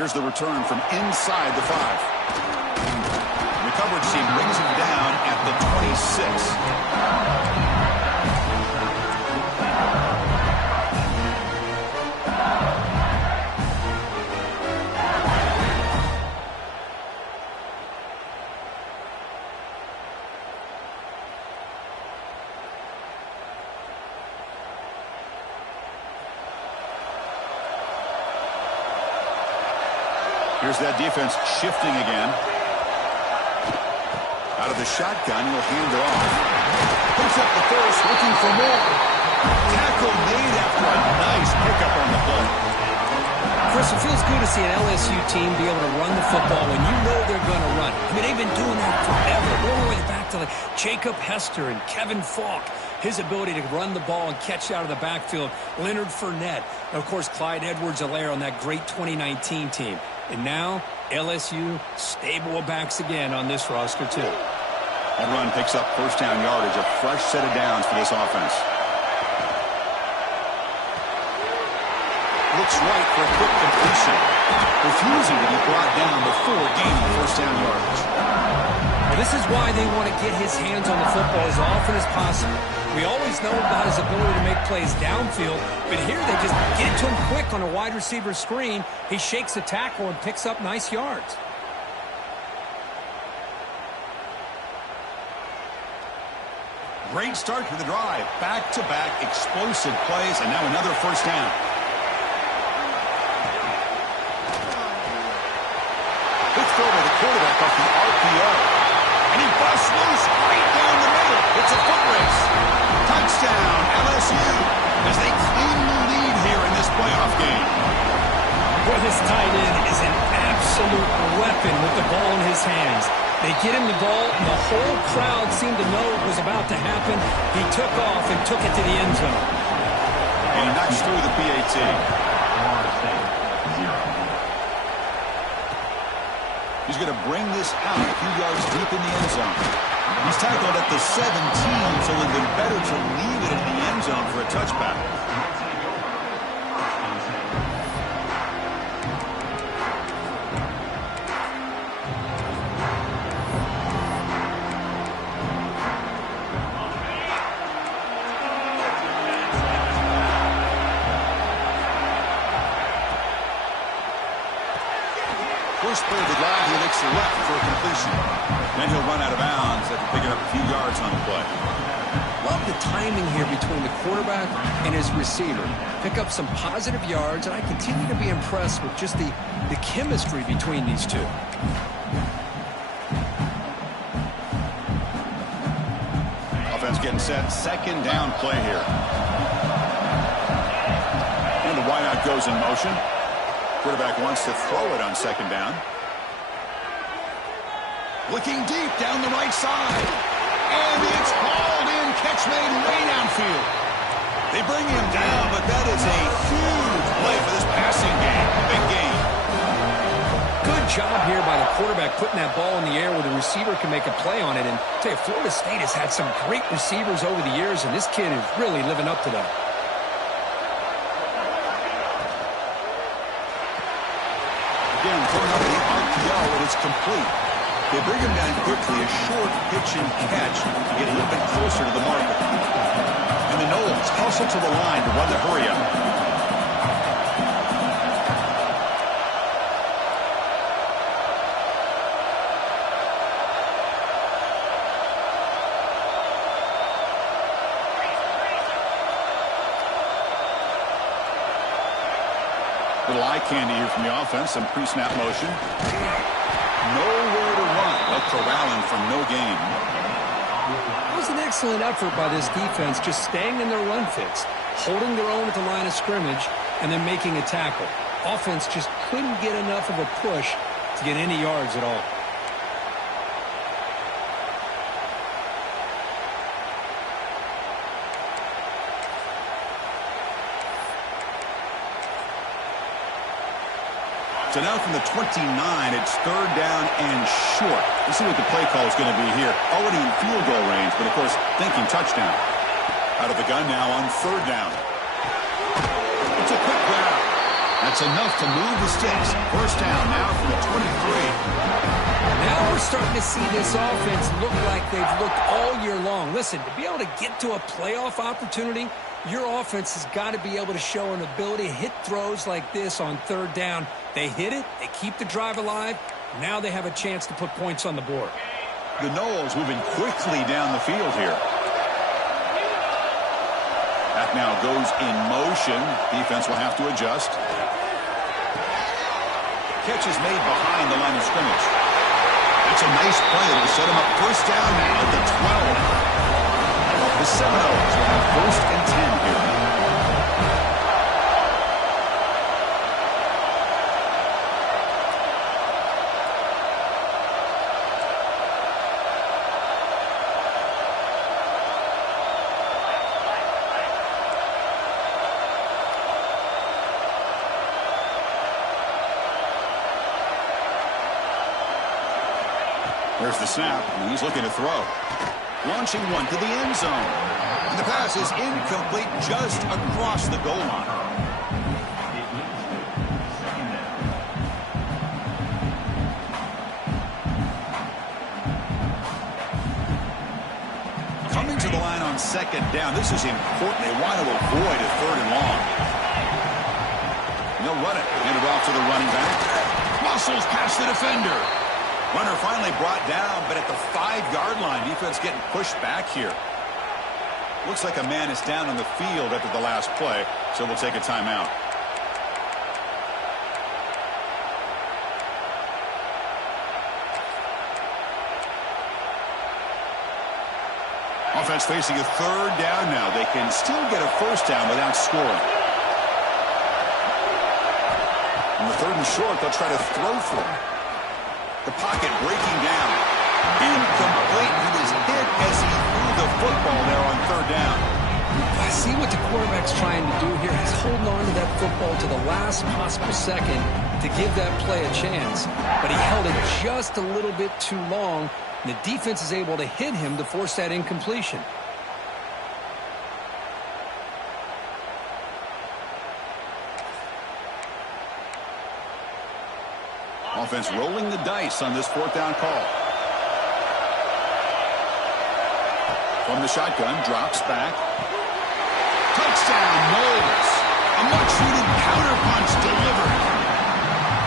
here's the return from inside the 5. The coverage team brings him down at the 26. Here's that defense shifting again. Out of the shotgun, he'll hand it off. Puts up the first, looking for more. Tackle made after a nice pickup on the play. Chris, it feels good to see an LSU team be able to run the football when you know they're going to run. I mean, they've been doing that forever. All the way back to like Jacob Hester and Kevin Falk. His ability to run the ball and catch out of the backfield. Leonard Fournette. And, of course, Clyde Edwards-Helaire on that great 2019 team. And now, LSU stable of backs again on this roster, too. That run picks up first down yardage, a fresh set of downs for this offense. Looks right for a quick completion. Refusing to be brought down before gaining first down yardage. Well, this is why they want to get his hands on the football as often as possible. We always know about his ability to make plays downfield, but here they just get it to him quick on a wide receiver screen. He shakes the tackle and picks up nice yards. Great start to the drive. Back-to-back explosive plays, and now another first down. Good throw by the quarterback off the RPO. And he busts loose right down the middle. It's a foot race. Touchdown, LSU, as they claim the lead here in this playoff game. Boy, this tight end is an absolute weapon with the ball in his hands. They get him the ball, and the whole crowd seemed to know it was about to happen. He took off and took it to the end zone. And he knocks through the PAT. He's going to bring this out a few yards deep in the end zone. He's tackled at the 17, so it would have been better to leave it in the end zone for a touchback. First play of the drive, he looks left for a completion. Then he'll run out of bounds after picking up a few yards on the play. Love the timing here between the quarterback and his receiver. Pick up some positive yards, and I continue to be impressed with just the chemistry between these two. Offense getting set. Second down play here. And the wideout goes in motion. Quarterback wants to throw it on second down. Looking deep down the right side. And it's hauled in. Catch made way downfield. They bring him down, but that is a huge play for this passing game. Big game. Good job here by the quarterback putting that ball in the air where the receiver can make a play on it. And I'll tell you, Florida State has had some great receivers over the years, and this kid is really living up to that. Again, throwing out the RPO, and it's complete. They bring him down quickly, a short pitch and catch to get a little bit closer to the marker. And the Noles hustle to the line to run the hurry-up. Little eye candy here from the offense, some pre-snap motion. Nowhere to run. They'll corral him for no gain. It was an excellent effort by this defense, just staying in their run fits, holding their own at the line of scrimmage, and then making a tackle. Offense just couldn't get enough of a push to get any yards at all. So now from the 29, it's third down and short. Let's see what the play call is going to be here. Already in field goal range, but of course, thinking touchdown. Out of the gun now on third down. It's a quick grab. That's enough to move the sticks. First down now from the 23. Now we're starting to see this offense look like they've looked all year long. Listen, to be able to get to a playoff opportunity, your offense has got to be able to show an ability to hit throws like this on third down. They hit it, they keep the drive alive. Now they have a chance to put points on the board. The Noles moving quickly down the field here. That now goes in motion. Defense will have to adjust. Catch is made behind the line of scrimmage. That's a nice play. It'll set him up first down now at the 12. The Seminoles will have first and 10 here. There's the snap, and he's looking to throw. Launching one to the end zone. And the pass is incomplete just across the goal line. Coming to the line on second down. This is important. They want to avoid a third and long. And they'll run it. Hand it off to the running back. Muscles past the defender. Runner finally brought down, but at the 5-yard line, defense getting pushed back here. Looks like a man is down on the field after the last play, so we'll take a timeout. Offense facing a third down now. They can still get a first down without scoring. On the third and short, they'll try to throw for it. The pocket breaking down. Incomplete. He was hit as he threw the football there on third down. I see what the quarterback's trying to do here. He's holding on to that football to the last possible second to give that play a chance. But he held it just a little bit too long, and the defense is able to hit him to force that incompletion. Offense rolling the dice on this fourth down call. From the shotgun, drops back. Touchdown, Noles. A much-needed counterpunch delivered.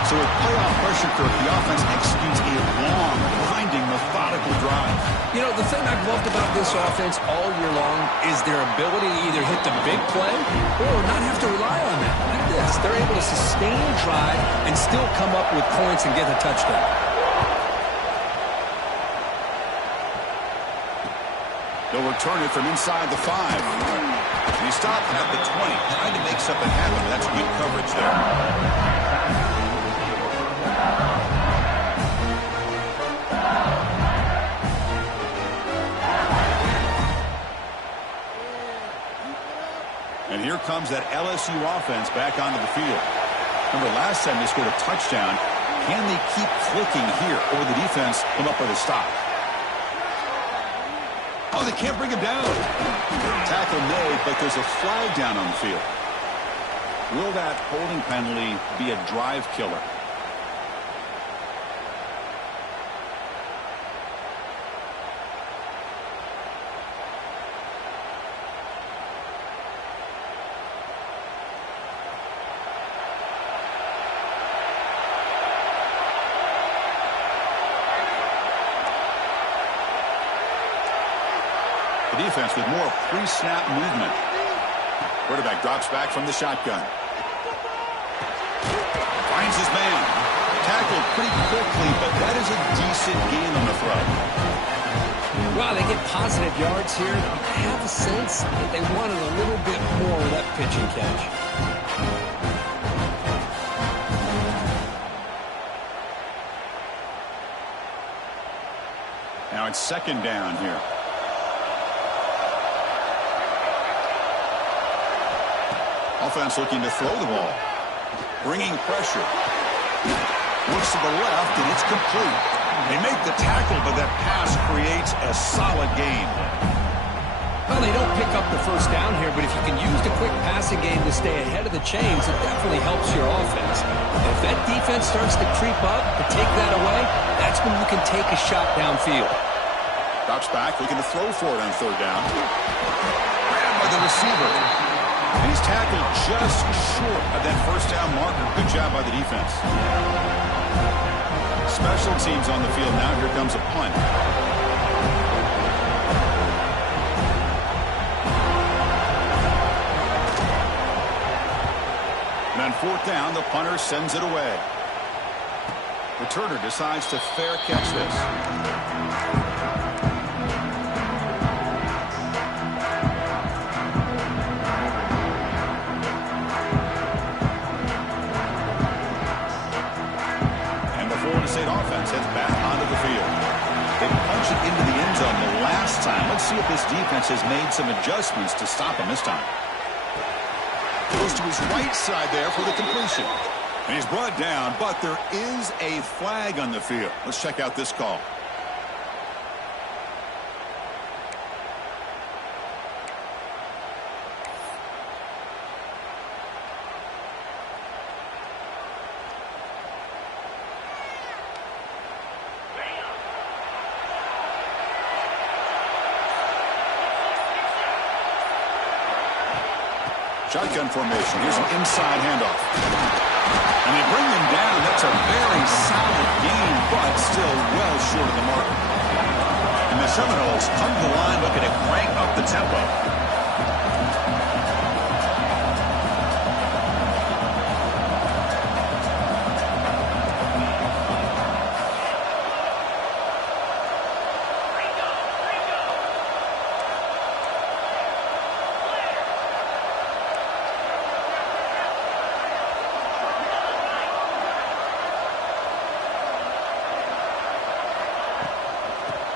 So with playoff pressure, Kirk, the offense executes a long, grinding, methodical drive. You know, the thing I've loved about this offense all year long is their ability to either hit the big play or not have to rely on that. Like this, they're able to sustain a drive and still come up with points and get a touchdown. They'll return it from inside the 5. And he stopped at the 20, trying to make something happen. That's good coverage there. And here comes that LSU offense back onto the field. Remember, last time they scored a touchdown. Can they keep clicking here, or will the defense come up with a stop? Oh, they can't bring him down. Tackle made, but there's a flag down on the field. Will that holding penalty be a drive killer? The defense with more pre-snap movement. Quarterback drops back from the shotgun. Finds his man. Tackled pretty quickly, but that is a decent gain on the throw. Wow, they get positive yards here. I have a sense that they wanted a little bit more of that pitch and catch. Now it's second down here. Offense looking to throw the ball. Bringing pressure. Looks to the left, and it's complete. They make the tackle, but that pass creates a solid gain. Well, they don't pick up the first down here, but if you can use the quick passing game to stay ahead of the chains, it definitely helps your offense. If that defense starts to creep up, to take that away, that's when you can take a shot downfield. Drops back, looking to throw for it on third down. Grabbed by the receiver. And he's tackled just short of that first down marker. Good job by the defense. Special teams on the field now. Here comes a punt. And on fourth down, the punter sends it away. Returner decides to fair catch this. Florida State offense heads back onto the field. They punched it into the end zone the last time. Let's see if this defense has made some adjustments to stop him this time. Goes to his right side there for the completion. And he's brought down, but there is a flag on the field. Let's check out this call. Shotgun formation. Here's an inside handoff. And they bring him down. That's a very solid gain, but still well short of the mark. And the Seminoles come to the line looking to crank up the tempo.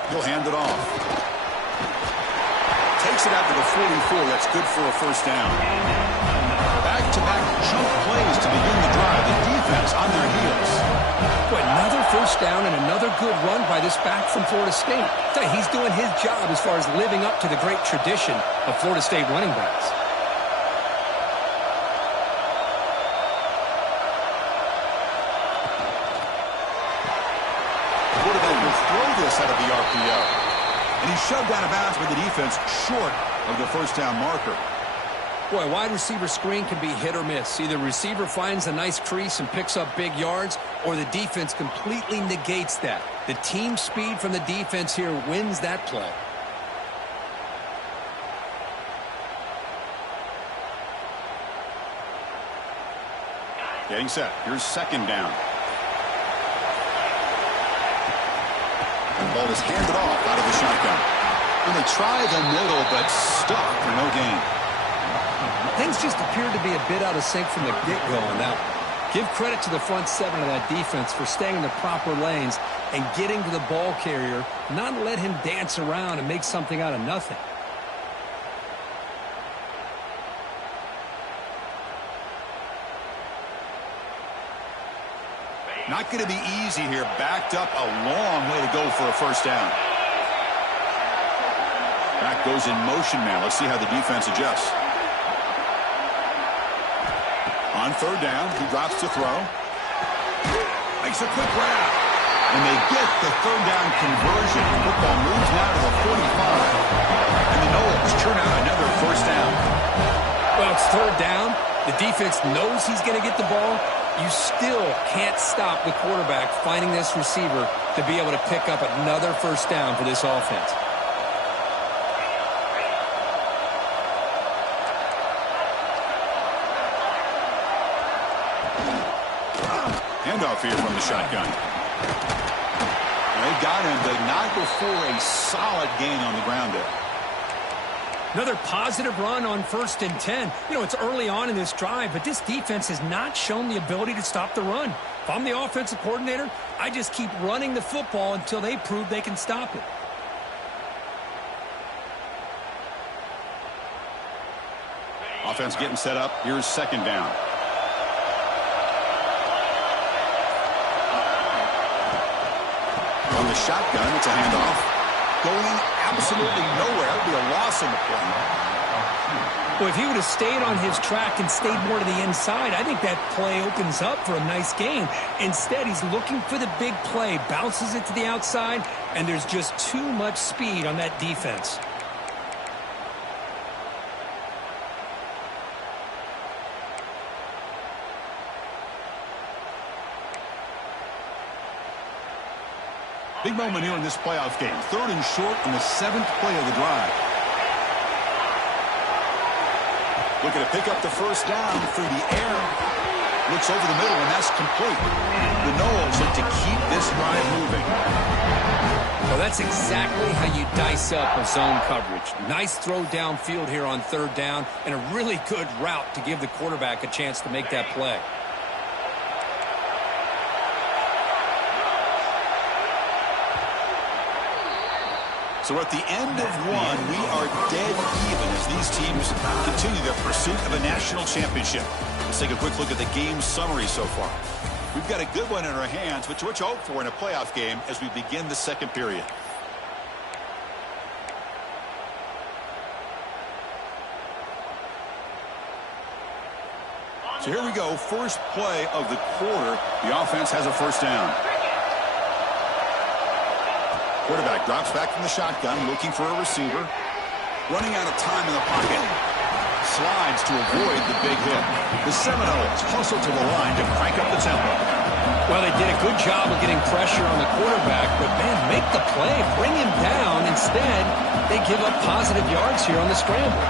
He'll hand it off. Takes it out to the 44. That's good for a first down. Back-to-back jump plays to begin the drive. The defense on their heels. Boy, another first down and another good run by this back from Florida State. He's doing his job as far as living up to the great tradition of Florida State running backs. Out of the RPO. And he's shoved out of bounds by the defense short of the first down marker. Boy, a wide receiver screen can be hit or miss. Either receiver finds a nice crease and picks up big yards, or the defense completely negates that. The team speed from the defense here wins that play. Getting set. Here's second down. The ball is handed off out of the shotgun. And they try the middle, but stuck for no gain. Things just appeared to be a bit out of sync from the get-go on that one. Give credit to the front seven of that defense for staying in the proper lanes and getting to the ball carrier, not let him dance around and make something out of nothing. Not going to be easy here. Backed up a long way to go for a first down. Back goes in motion now. Let's see how the defense adjusts. On third down, he drops to throw. Makes a quick grab. And they get the third down conversion. Football moves now to the 45. And the Noles churn out another first down. Well, it's third down. The defense knows he's going to get the ball. You still can't stop the quarterback finding this receiver to be able to pick up another first down for this offense. Handoff here from the shotgun. They got him, but not before a solid gain on the ground there. Another positive run on 1st and 10. You know, it's early on in this drive, but this defense has not shown the ability to stop the run. If I'm the offensive coordinator, I just keep running the football until they prove they can stop it. Offense getting set up. Here's second down. On the shotgun, it's a handoff. Going absolutely nowhere. It'll be a loss on the play. Well, if he would have stayed on his track and stayed more to the inside, I think that play opens up for a nice game. Instead, he's looking for the big play, bounces it to the outside, and there's just too much speed on that defense. Big moment here in this playoff game. 3rd and short in the 7th play of the drive. Looking to pick up the first down through the air. Looks over the middle, and that's complete. The Noles look to keep this drive moving. Well, that's exactly how you dice up a zone coverage. Nice throw downfield here on 3rd down, and a really good route to give the quarterback a chance to make that play. So at the end of one, we are dead even as these teams continue their pursuit of a national championship. Let's take a quick look at the game summary so far. We've got a good one in our hands, which you hope for in a playoff game as we begin the 2nd period. So here we go, first play of the quarter. The offense has a first down. Quarterback drops back from the shotgun, looking for a receiver. Running out of time in the pocket. Slides to avoid the big hit. The Seminoles hustle to the line to crank up the tempo. Well, they did a good job of getting pressure on the quarterback, but, man, make the play, bring him down. Instead, they give up positive yards here on the scramble.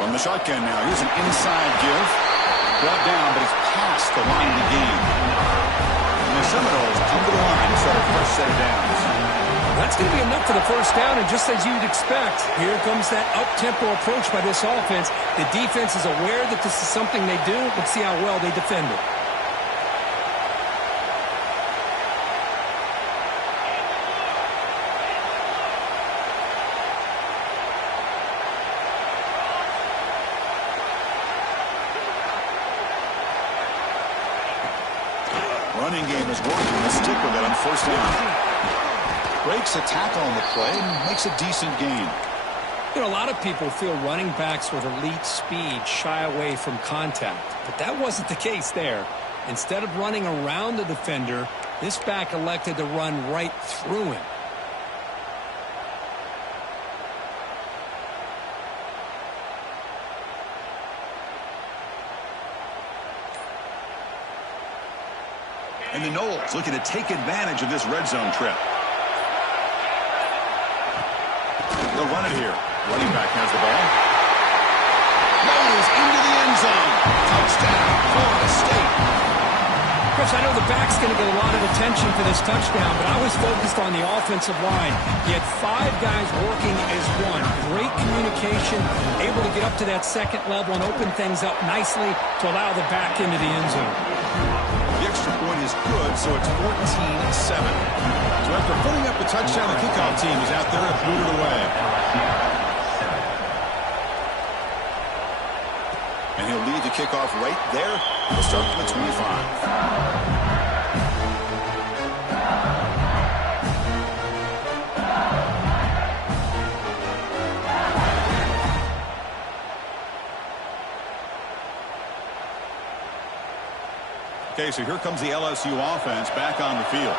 From the shotgun now, here's an inside give. Brought down, but it's past the line of the game. And the Seminoles come to the line to start a fresh set of downs. That's going to be enough for the first down, and just as you'd expect, here comes that up-tempo approach by this offense. The defense is aware that this is something they do. Let's see how well they defend it. Running game is working. Let's stick with it on first down. Breaks a tackle on the play and makes a decent gain. You know, a lot of people feel running backs with elite speed shy away from contact, but that wasn't the case there. Instead of running around the defender, this back elected to run right through him. And the Noles looking to take advantage of this red zone trip. They'll run it here. Running back has the ball. Goes into the end zone. Touchdown, Florida State. Chris, I know the back's going to get a lot of attention for this touchdown, but I was focused on the offensive line. He had 5 guys working as one. Great communication, able to get up to that second level and open things up nicely to allow the back into the end zone. The extra point is good, so it's 14-7. So after putting up the touchdown, the kickoff team is out there to boot it away. And he'll lead the kickoff right there. He'll start from the 25. Okay, so here comes the LSU offense back on the field.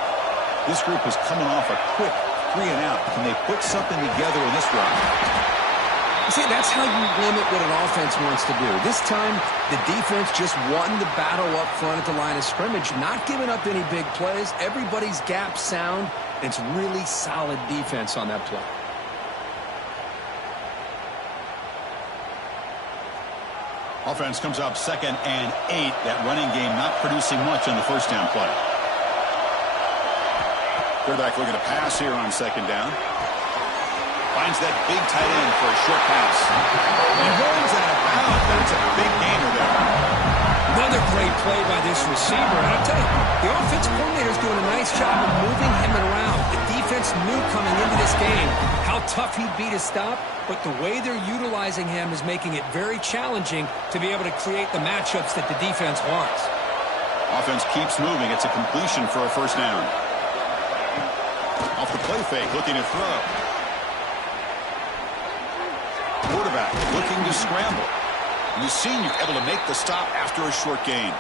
This group is coming off a quick 3-and-out. Can they put something together in this drive? See, that's how you limit what an offense wants to do. This time, the defense just won the battle up front at the line of scrimmage, not giving up any big plays. Everybody's gap sound. It's really solid defense on that play. Offense comes up 2nd and 8. That running game not producing much on the first down play. Quarterback looking to pass here on 2nd down. Finds that big tight end for a short pass. And he rolls it out. That's a big gainer there. Another great play by this receiver. And I'll tell you, the offensive coordinator is doing a nice job of moving him around. The defense defense knew coming into this game how tough he'd be to stop, but the way they're utilizing him is making it very challenging to be able to create the matchups that the defense wants. Offense keeps moving. It's a completion for a first down. Off the play fake, looking to throw. Quarterback looking to scramble. And the senior able to make the stop after a short gain.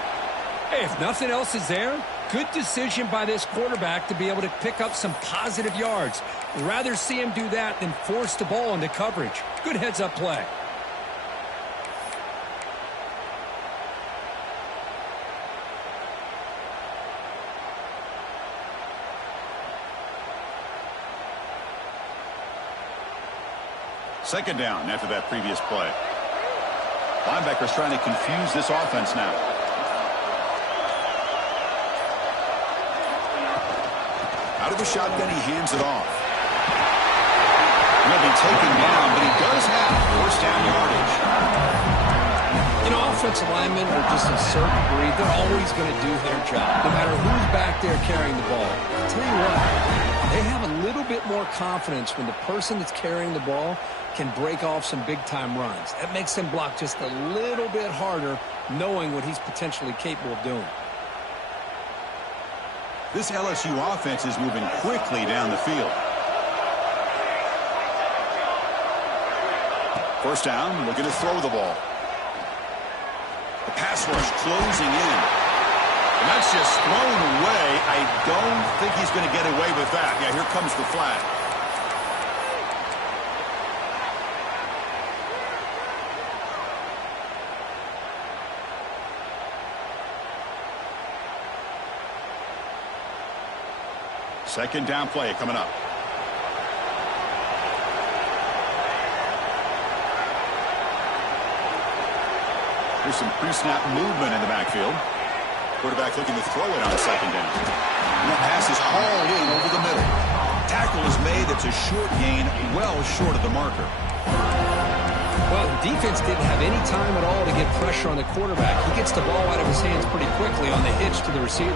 Hey, if nothing else is there, good decision by this quarterback to be able to pick up some positive yards. Rather see him do that than force the ball into coverage. Good heads-up play. Second down after that previous play. Linebackers trying to confuse this offense now. Out of the shotgun, he hands it off. He'll be taken down, but he does have first down yardage. You know, offensive linemen are just a certain breed. They're always going to do their job, no matter who's back there carrying the ball. I'll tell you what, they have a little bit more confidence when the person that's carrying the ball can break off some big-time runs. That makes them block just a little bit harder, knowing what he's potentially capable of doing. This LSU offense is moving quickly down the field. First down, looking to throw the ball. The pass rush closing in. And that's just thrown away. I don't think he's going to get away with that. Yeah, here comes the flag. Second down play coming up. Here's some pre-snap movement in the backfield. Quarterback looking to throw it on second down. And that pass is hauled in over the middle. Tackle is made. It's a short gain, well short of the marker. Well, the defense didn't have any time at all to get pressure on the quarterback. He gets the ball out of his hands pretty quickly on the hitch to the receiver.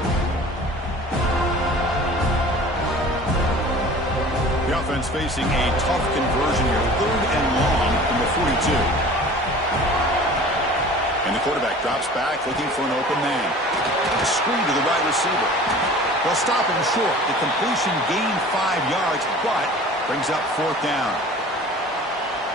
The offense facing a tough conversion here. Third and long from the 42. And the quarterback drops back looking for an open man. A screen to the wide receiver. They'll stop him short. The completion gained 5 yards, but brings up fourth down.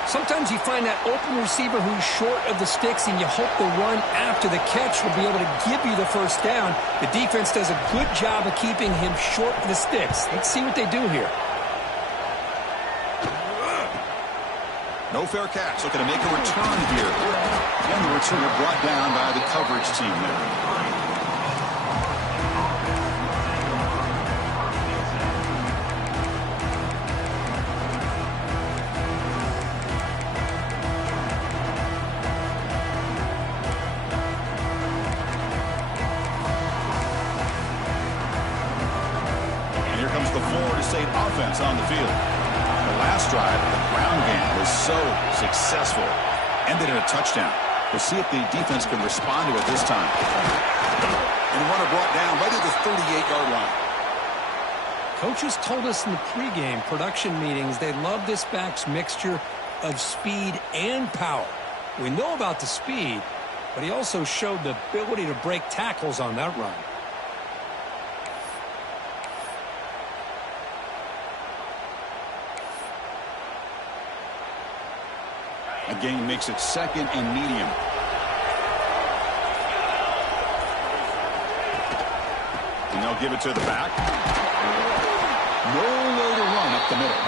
Sometimes you find that open receiver who's short of the sticks, and you hope the run after the catch will be able to give you the first down. The defense does a good job of keeping him short of the sticks. Let's see what they do here. No fair catch. Looking to make a return here. And the returner brought down by the coverage team there. And here comes the Florida State offense on the field. Last drive, the ground game was so successful. Ended in a touchdown. We'll see if the defense can respond to it this time. And the runner brought down right at the 38-yard line. Coaches told us in the pregame production meetings they love this back's mixture of speed and power. We know about the speed, but he also showed the ability to break tackles on that run. Again, makes it second and medium. And they'll give it to the back. Nowhere to run up the middle.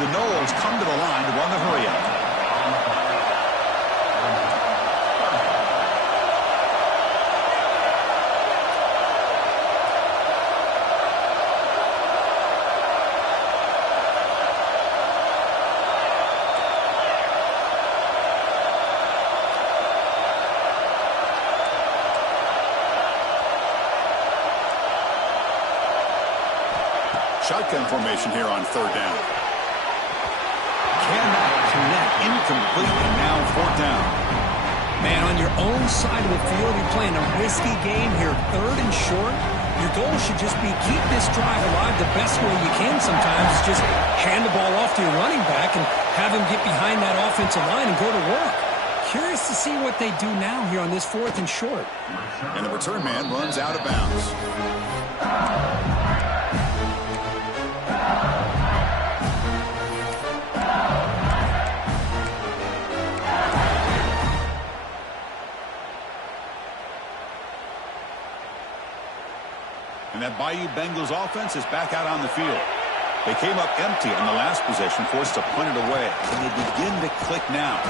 The Noles come to the line to run the hurry up. Shotgun formation here on third down. Cannot connect. Incomplete, and now fourth down. Man, on your own side of the field, you're playing a risky game here. Third and short. Your goal should just be keep this drive alive the best way you can sometimes is just hand the ball off to your running back and have him get behind that offensive line and go to work. Curious to see what they do now here on this 4th and short. And the return man runs out of bounds. And that Bayou Bengals offense is back out on the field. They came up empty on the last possession, forced to punt it away. And they begin to click now.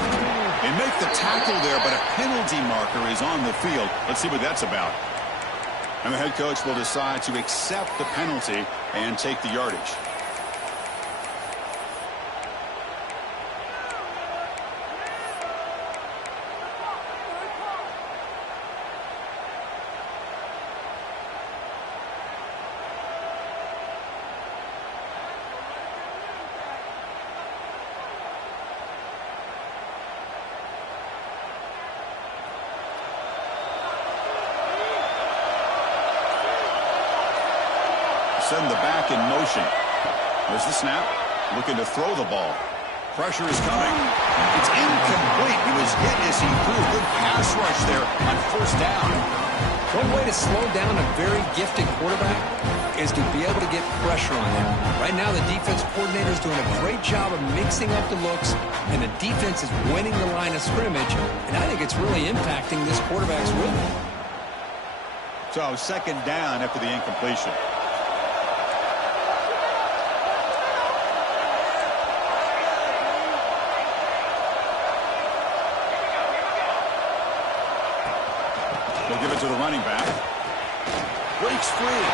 They make the tackle there, but a penalty marker is on the field. Let's see what that's about. And the head coach will decide to accept the penalty and take the yardage. Send the back in motion. There's the snap. Looking to throw the ball. Pressure is coming. It's incomplete. He was hit as he threw. Good pass rush there on 1st down. One way to slow down a very gifted quarterback is to be able to get pressure on him. Right now, the defense coordinator is doing a great job of mixing up the looks, and the defense is winning the line of scrimmage, and I think it's really impacting this quarterback's rhythm. So 2nd down after the incompletion. They'll give it to the running back. Breaks free.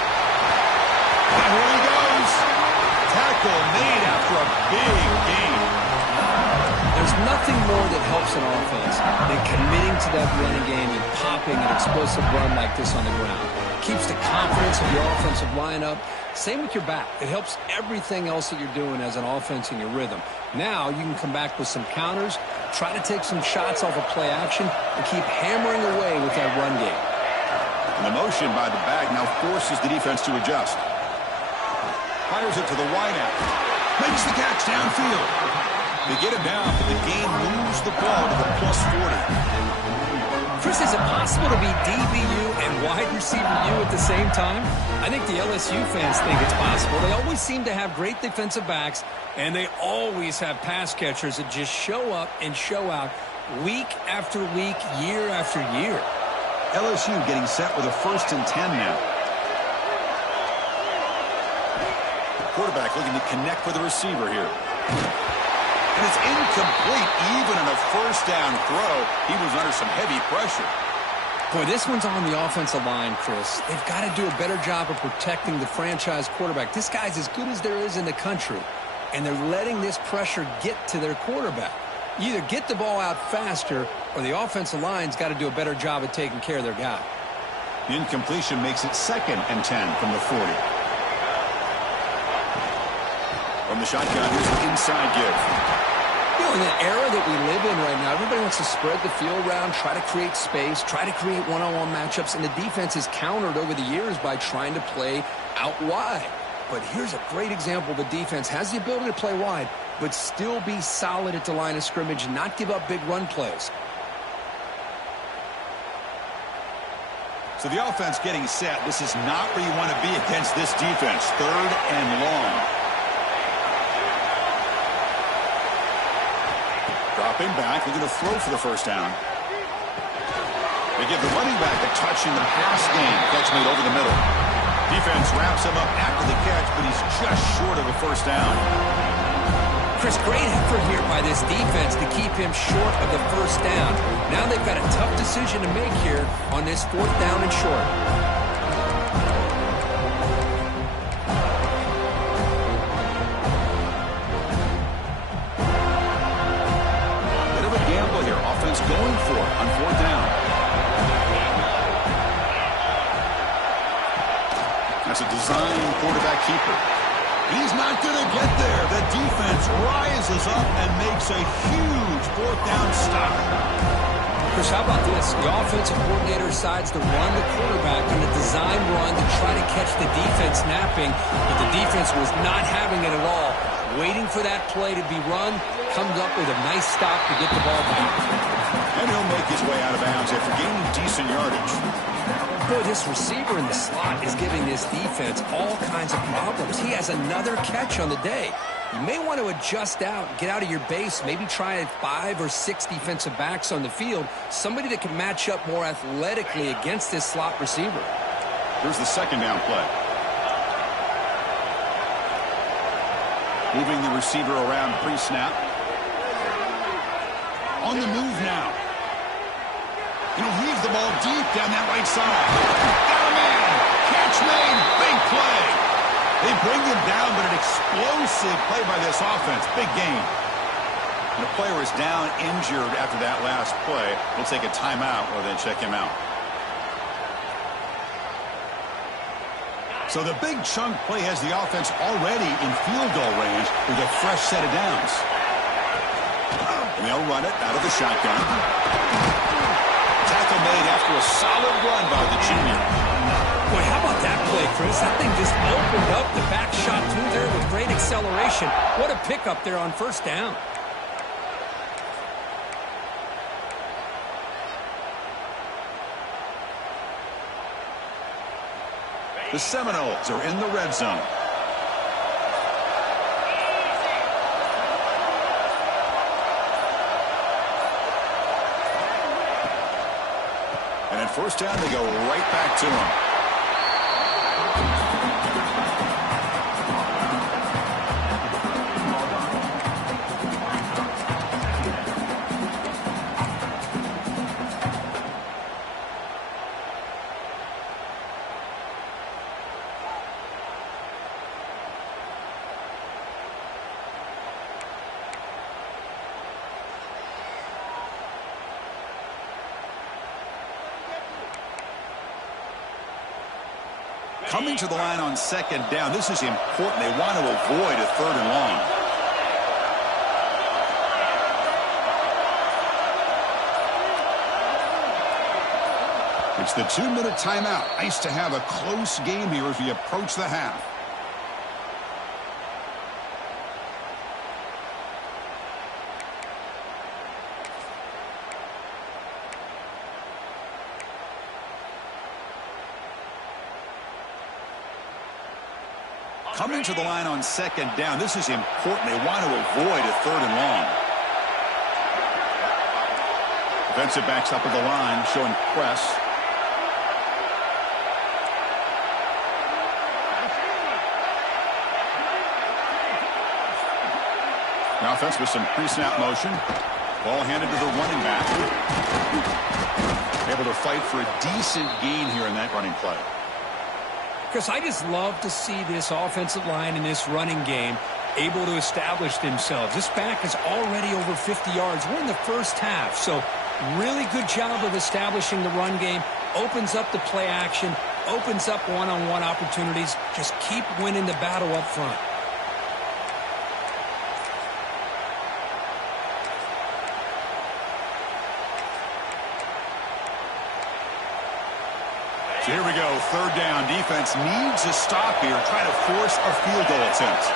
And here he goes. Tackle made after a big gain. There's nothing more that helps an offense than committing to that running game and popping an explosive run like this on the ground. Keeps the confidence of your offensive line up. Same with your back. It helps everything else that you're doing as an offense in your rhythm. Now you can come back with some counters, try to take some shots off of play action, and keep hammering away with that run game. And the motion by the back now forces the defense to adjust. Fires it to the wideout. Makes the catch downfield. They get him down, but the game moves the ball to the +40. Chris, is it possible to be DBU and wide receiver U at the same time? I think the LSU fans think it's possible. They always seem to have great defensive backs, and they always have pass catchers that just show up and show out week after week, year after year. LSU getting set with a 1st and 10 now. Quarterback looking to connect with the receiver here. And it's incomplete. Even in a 1st down throw, he was under some heavy pressure. Boy, this one's on the offensive line, Chris. They've got to do a better job of protecting the franchise quarterback. This guy's as good as there is in the country, and they're letting this pressure get to their quarterback. You either get the ball out faster, or the offensive line's got to do a better job of taking care of their guy. The incompletion makes it 2nd and 10 from the 40. From the shotgun, here's the inside give. You know, in the era that we live in right now, everybody wants to spread the field around, try to create space, try to create one-on-one matchups, and the defense has countered over the years by trying to play out wide. But here's a great example. The defense has the ability to play wide, but still be solid at the line of scrimmage and not give up big run plays. So the offense getting set. This is not where you want to be against this defense. 3rd and long. Dropping back, looking to throw for the 1st down. They give the running back a touch in the pass game. Catch made over the middle. Defense wraps him up after the catch, but he's just short of a 1st down. Chris, great effort here by this defense to keep him short of the 1st down. Now they've got a tough decision to make here on this 4th down and short. Going for it on 4th down. That's a design quarterback keeper. He's not going to get there. The defense rises up and makes a huge 4th down stop. Chris, how about this? The offensive coordinator decides to run the quarterback on a design run to try to catch the defense napping, but the defense was not having it at all. Waiting for that play to be run, comes up with a nice stop to get the ball back. And he'll make his way out of bounds after gaining decent yardage. Boy, this receiver in the slot is giving this defense all kinds of problems. He has another catch on the day. You may want to adjust out, get out of your base, maybe try 5 or 6 defensive backs on the field, somebody that can match up more athletically against this slot receiver. Here's the second down play. Moving the receiver around pre-snap. On the move now. He'll leave the ball deep down that right side. Got a man. Catch made. Big play. They bring him down, but an explosive play by this offense. Big gain. And the player is down injured after that last play. We'll take a timeout or then check him out. So the big chunk play has the offense already in field goal range with a fresh set of downs. And they'll run it out of the shotgun. Tackle made after a solid run by the junior. Boy, how about that play, Chris? That thing just opened up the back shot through there with great acceleration. What a pickup there on first down. The Seminoles are in the red zone. And at first down, they go right back to him. Coming to the line on second down. This is important. They want to avoid a 3rd and long. It's the 2-minute timeout. Nice to have a close game here as we approach the half. Coming to the line on second down. This is important. They want to avoid a 3rd and long. Defensive backs up at the line, showing press. Now offense with some pre-snap motion. Ball handed to the running back. Able to fight for a decent gain here in that running play. Chris, I just love to see this offensive line in this running game able to establish themselves. This back is already over 50 yards. We're in the first half, so really good job of establishing the run game. Opens up the play action, opens up one-on-one opportunities. Just keep winning the battle up front. So here we go, 3rd down. Defense needs a stop here, trying to force a field goal attempt.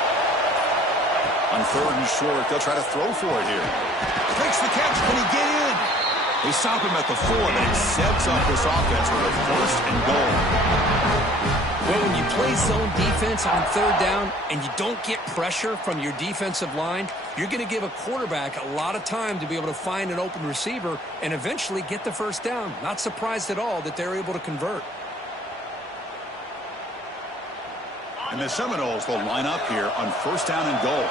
On 3rd and short, they'll try to throw for it here. Takes the catch. Can he get in? They stop him at the 4, but it sets up this offense with a 1st and goal. Well, when you play zone defense on 3rd down and you don't get pressure from your defensive line, you're going to give a quarterback a lot of time to be able to find an open receiver and eventually get the 1st down. Not surprised at all that they're able to convert. And the Seminoles will line up here on 1st down and goal.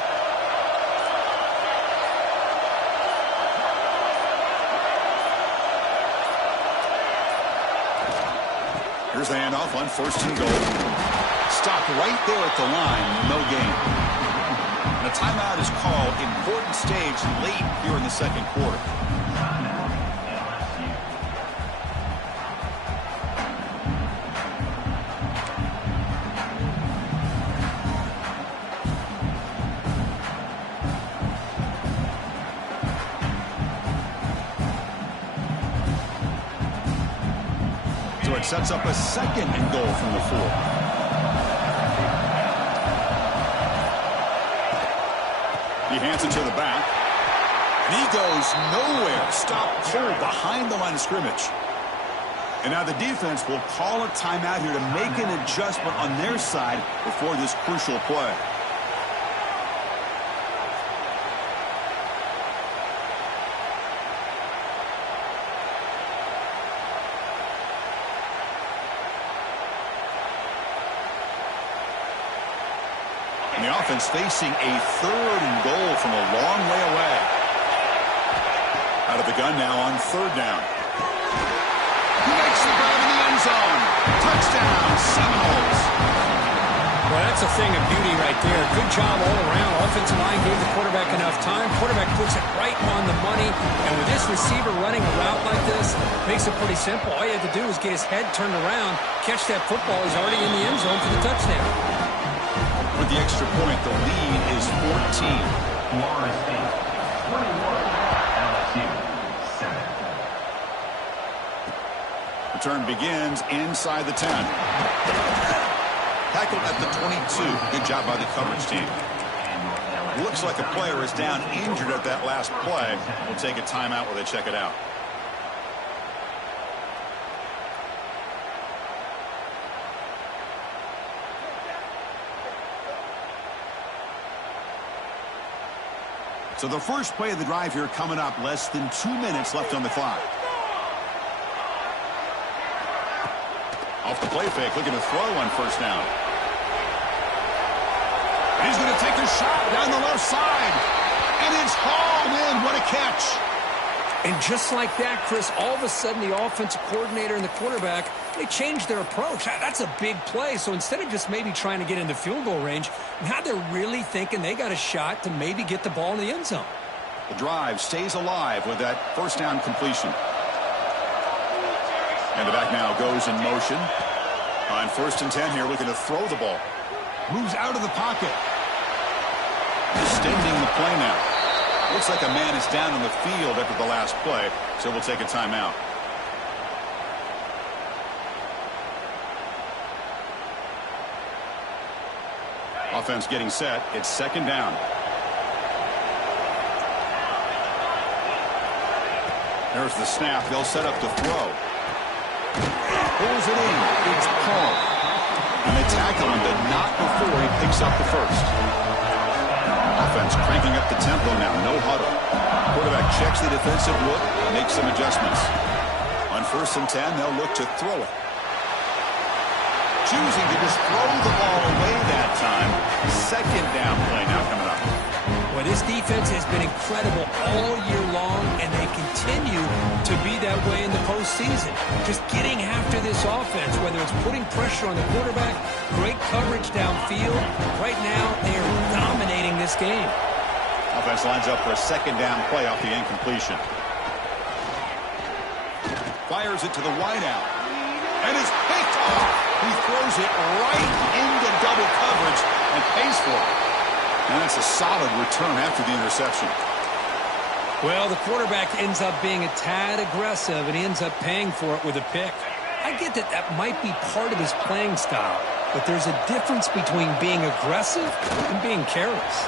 Here's the handoff on 1st and goal. Stopped right there at the line. No gain. And a timeout is called. Important stage late here in the 2nd quarter. So it sets up a 2nd and goal from the 4. He hands it to the back. And he goes nowhere. Stopped cold behind the line of scrimmage. And now the defense will call a timeout here to make an adjustment on their side before this crucial play. And the offense facing a 3rd and goal from a long way away. Out of the gun now on 3rd down. He makes the grab in the end zone. Touchdown, Seminoles. Well, that's a thing of beauty right there. Good job all around. Offensive line gave the quarterback enough time. Quarterback puts it right on the money. And with this receiver running a route like this, makes it pretty simple. All you have to do is get his head turned around, catch that football. He's already in the end zone for the touchdown. With the extra point, the lead is 14. Florida State, 21. LSU, 7. Return begins inside the 10. Tackled at the 22. Good job by the coverage team. Looks like a player is down injured at that last play. We'll take a timeout while they check it out. So the first play of the drive here coming up, less than 2 minutes left on the clock. Off the play fake, looking to throw on 1st down. And he's going to take a shot down the left side. And it's hauled in. What a catch. And just like that, Chris, all of a sudden the offensive coordinator and the quarterback, they changed their approach. That's a big play. So instead of just maybe trying to get into field goal range, now they're really thinking they got a shot to maybe get the ball in the end zone. The drive stays alive with that 1st down completion. And the back now goes in motion. On 1st and 10 here, looking to throw the ball. Moves out of the pocket. Extending the play now. Looks like a man is down on the field after the last play, so we'll take a timeout. Offense getting set. It's 2nd down. There's the snap. They'll set up to throw. Pulls it in. It's Paul. And they tackle him, but not before he picks up the 1st. Offense cranking up the tempo now. No huddle. Quarterback checks the defensive look, makes some adjustments. On 1st and 10, they'll look to throw it. Choosing to just throw the ball away that time. 2nd down play now coming up. Well, this defense has been incredible all year long, and they continue to be that way in the postseason. Just getting after this offense, whether it's putting pressure on the quarterback, great coverage downfield. Right now, they are dominating this game. Offense lines up for a 2nd down play off the incompletion. Fires it to the wideout. And it's picked off. He throws it right into double coverage and pays for it. And that's a solid return after the interception. Well, the quarterback ends up being a tad aggressive, and he ends up paying for it with a pick. I get that that might be part of his playing style, but there's a difference between being aggressive and being careless.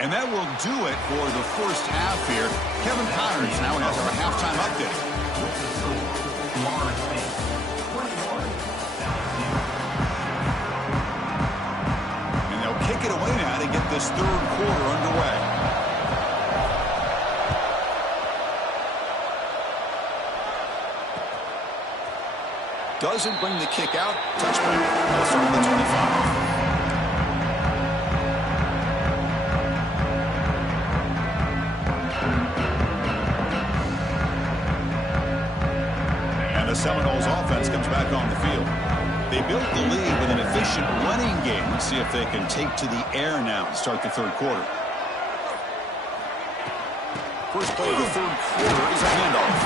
And that will do it for the first half here. Kevin Connors now has our halftime update. And they'll kick it away now to get this 3rd quarter underway. Doesn't bring the kick out. Touchback. They'll start at the 25. The Seminoles offense comes back on the field. They built the lead with an efficient running game. Let's see if they can take to the air now and start the third quarter. First play of the third quarter is a handoff.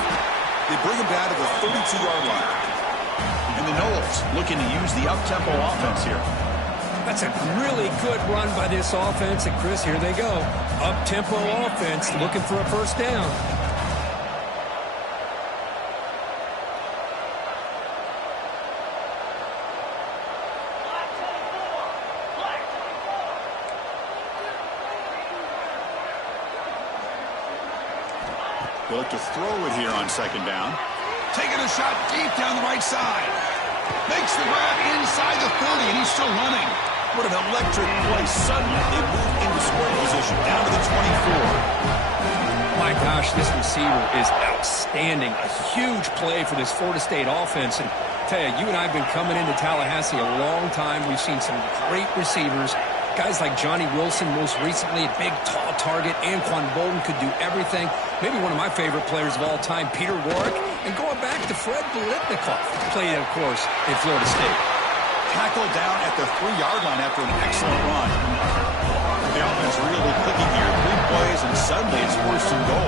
They bring him down to the 32-yard line. And the Noles looking to use the up-tempo offense here. That's a really good run by this offense. And, Chris, here they go. Up-tempo offense looking for a first down. They'll look to throw it here on second down. Taking a shot deep down the right side. Makes the grab inside the 30, and he's still running. What an electric play. Suddenly, they move into scoring position down to the 24. My gosh, this receiver is outstanding. A huge play for this Florida State offense. And tell you, you and I have been coming into Tallahassee a long time. We've seen some great receivers. Guys like Johnny Wilson, most recently, a big, tall target. Anquan Bolden could do everything. Maybe one of my favorite players of all time, Peter Warrick. And going back to Fred Biletnikoff, played, of course, in Florida State. Tackled down at the 3-yard line after an excellent run. The offense really clicking here. 3 plays, and suddenly it's first and goal.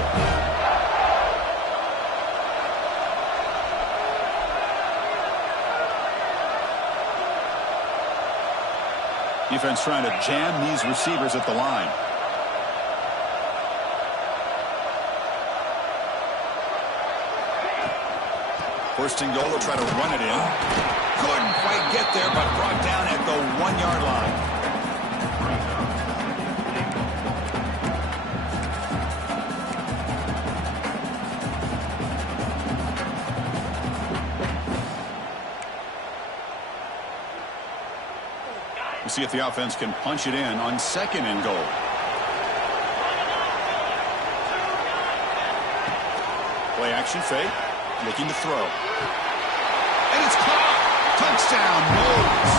Defense trying to jam these receivers at the line. First and goal, they'll try to run it in. Couldn't quite get there, but brought down at the 1-yard line. We'll see if the offense can punch it in on second and goal. Play action fake. Looking to throw. And it's caught. Touchdown, Noles.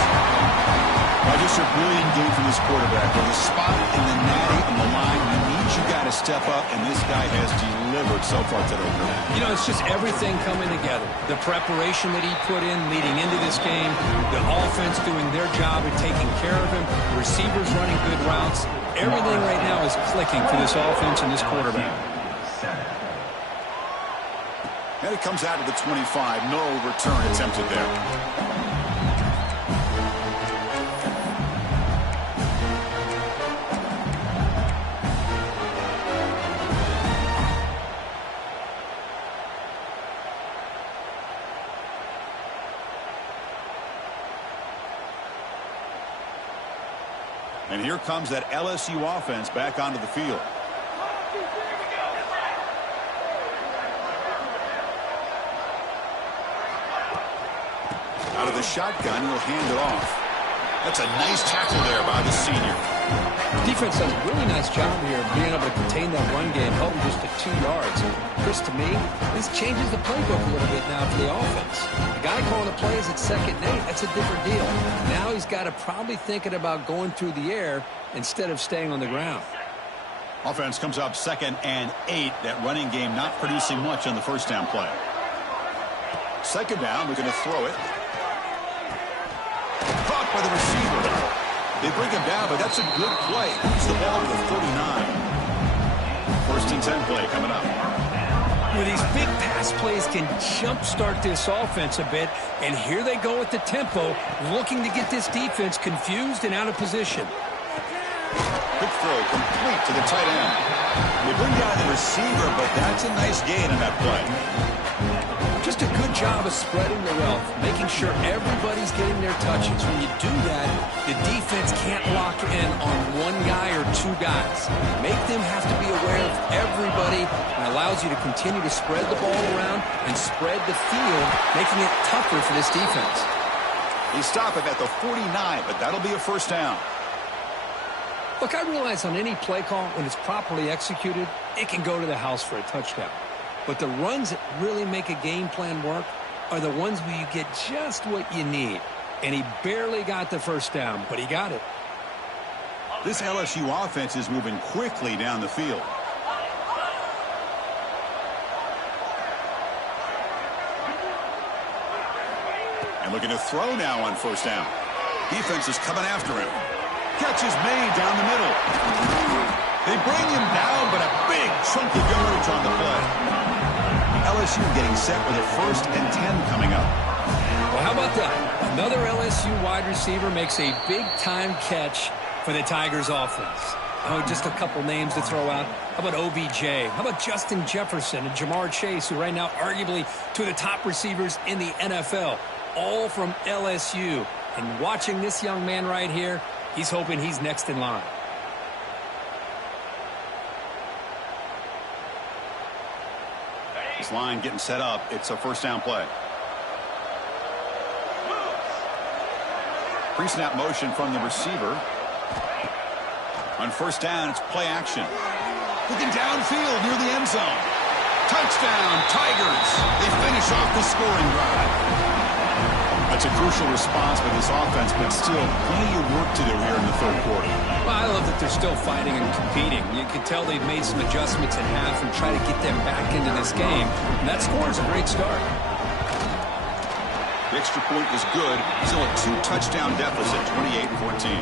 Just a brilliant game from this quarterback. With a spot in the natty on the line, he needs you got to step up, and this guy has delivered so far today. You know, it's just everything coming together. The preparation that he put in leading into this game, the offense doing their job of taking care of him, receivers running good routes. Everything right now is clicking for this offense and this quarterback. And it comes out to the 25. No return attempted there. And here comes that LSU offense back onto the field. Out of the shotgun, he'll hand it off. That's a nice tackle there by the senior. Defense does a really nice job here of being able to contain that run game, held just to 2 yards. Chris, to me, this changes the playbook a little bit now for the offense. The guy calling the plays at 2nd and 8, that's a different deal. Now he's got to probably thinking about going through the air instead of staying on the ground. Offense comes up 2nd and 8. That running game not producing much on the first down play. 2nd down, we're going to throw it. Caught by the receiver. They bring him down, but that's a good play. It's the ball to the 49. 1st and 10 play coming up. Well, these big pass plays can jumpstart this offense a bit, and here they go with the tempo, looking to get this defense confused and out of position. Quick throw complete to the tight end. They bring down the receiver, but that's a nice gain in that play. Just a good job of spreading the wealth, making sure everybody's getting their touches. When you do that, the defense can't lock in on one guy or 2 guys. Make them have to be aware of everybody, and allows you to continue to spread the ball around and spread the field, making it tougher for this defense. They stop it at the 49, but that'll be a first down. Look, I realize on any play call, when it's properly executed, it can go to the house for a touchdown. But the runs that really make a game plan work are the ones where you get just what you need. And he barely got the first down, but he got it. This LSU offense is moving quickly down the field. And Looking to throw now on first down. Defense is coming after him. Catch is made down the middle. They bring him down, but a big chunk of yardage on the play. LSU getting set with a 1st and 10 coming up. Well, how about that? Another LSU wide receiver makes a big-time catch for the Tigers offense. Oh, just a couple names to throw out. How about OBJ? How about Justin Jefferson and Jamar Chase, who right now arguably two of the top receivers in the NFL, all from LSU. And watching this young man right here, he's hoping he's next in line. This line getting set up. It's a first down play. Pre-snap motion from the receiver. On first down, it's play action. Looking downfield near the end zone. Touchdown, Tigers. They finish off the scoring drive. That's a crucial response by this offense, but still plenty of work to do here in the 3rd quarter. Well, I love that they're still fighting and competing. You can tell they've made some adjustments at half and try to get them back into this game. And that score is a great start. The extra point is good. Still a 2-touchdown deficit, 28-14.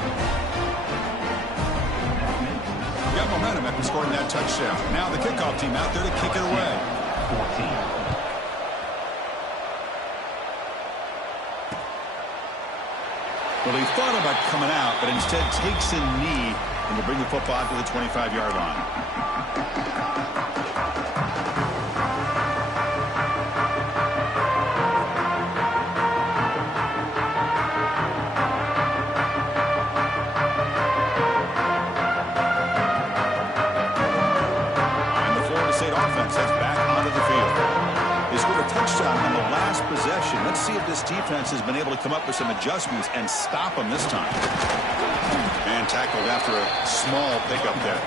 Got momentum after scoring that touchdown. Now the kickoff team out there to kick it away. 14. Well, he thought about coming out, but instead takes a knee and will bring the football out to the 25-yard line. Let's see if this defense has been able to come up with some adjustments and stop them this time. And tackled after a small pickup there.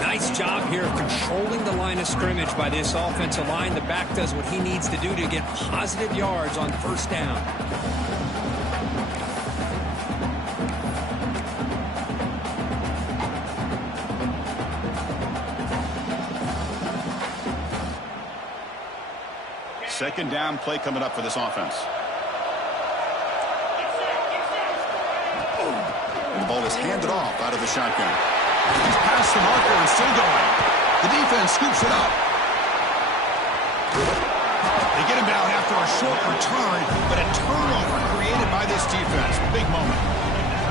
Nice job here of controlling the line of scrimmage by this offensive line. The back does what he needs to do to get positive yards on first down. Second down play coming up for this offense. And the ball is handed off out of the shotgun. He's past the marker and still going. The defense scoops it up. They get him down after a short return, but a turnover created by this defense. Big moment.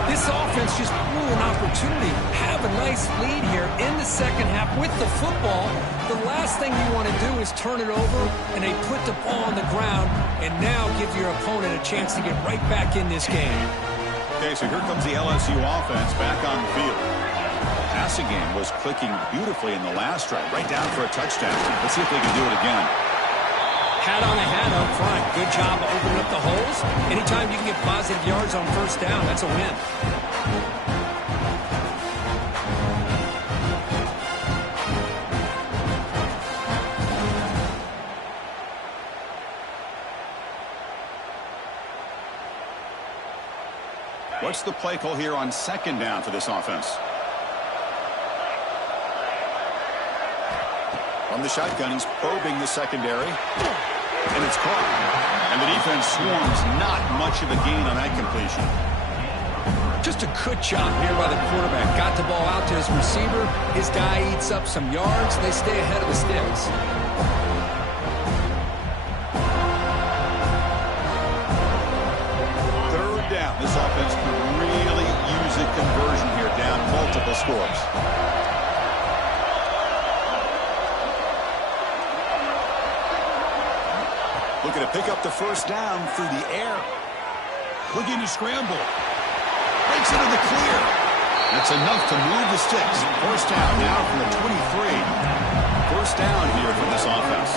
This offense just blew an opportunity. Have a nice lead here in the second half with the football. The last thing you want to do is turn it over, and they put the ball on the ground and now give your opponent a chance to get right back in this game. Okay, so here comes the LSU offense back on the field. Passing game was clicking beautifully in the last drive, right down for a touchdown. Let's see if they can do it again. Hat on the hat up front. Good job of opening up the holes. Anytime you can get positive yards on first down, that's a win. What's the play call here on second down for this offense? From the shotgun, he's probing the secondary. And it's caught. And the defense swarms. Not much of a gain on that completion. Just a good job here by the quarterback. Got the ball out to his receiver. His guy eats up some yards. They stay ahead of the sticks. Third down. This offense could really use a conversion here, down multiple scores. Looking to pick up the first down through the air. Looking to scramble. Breaks into the clear. That's enough to move the sticks. First down now from the 23. First down here for this offense.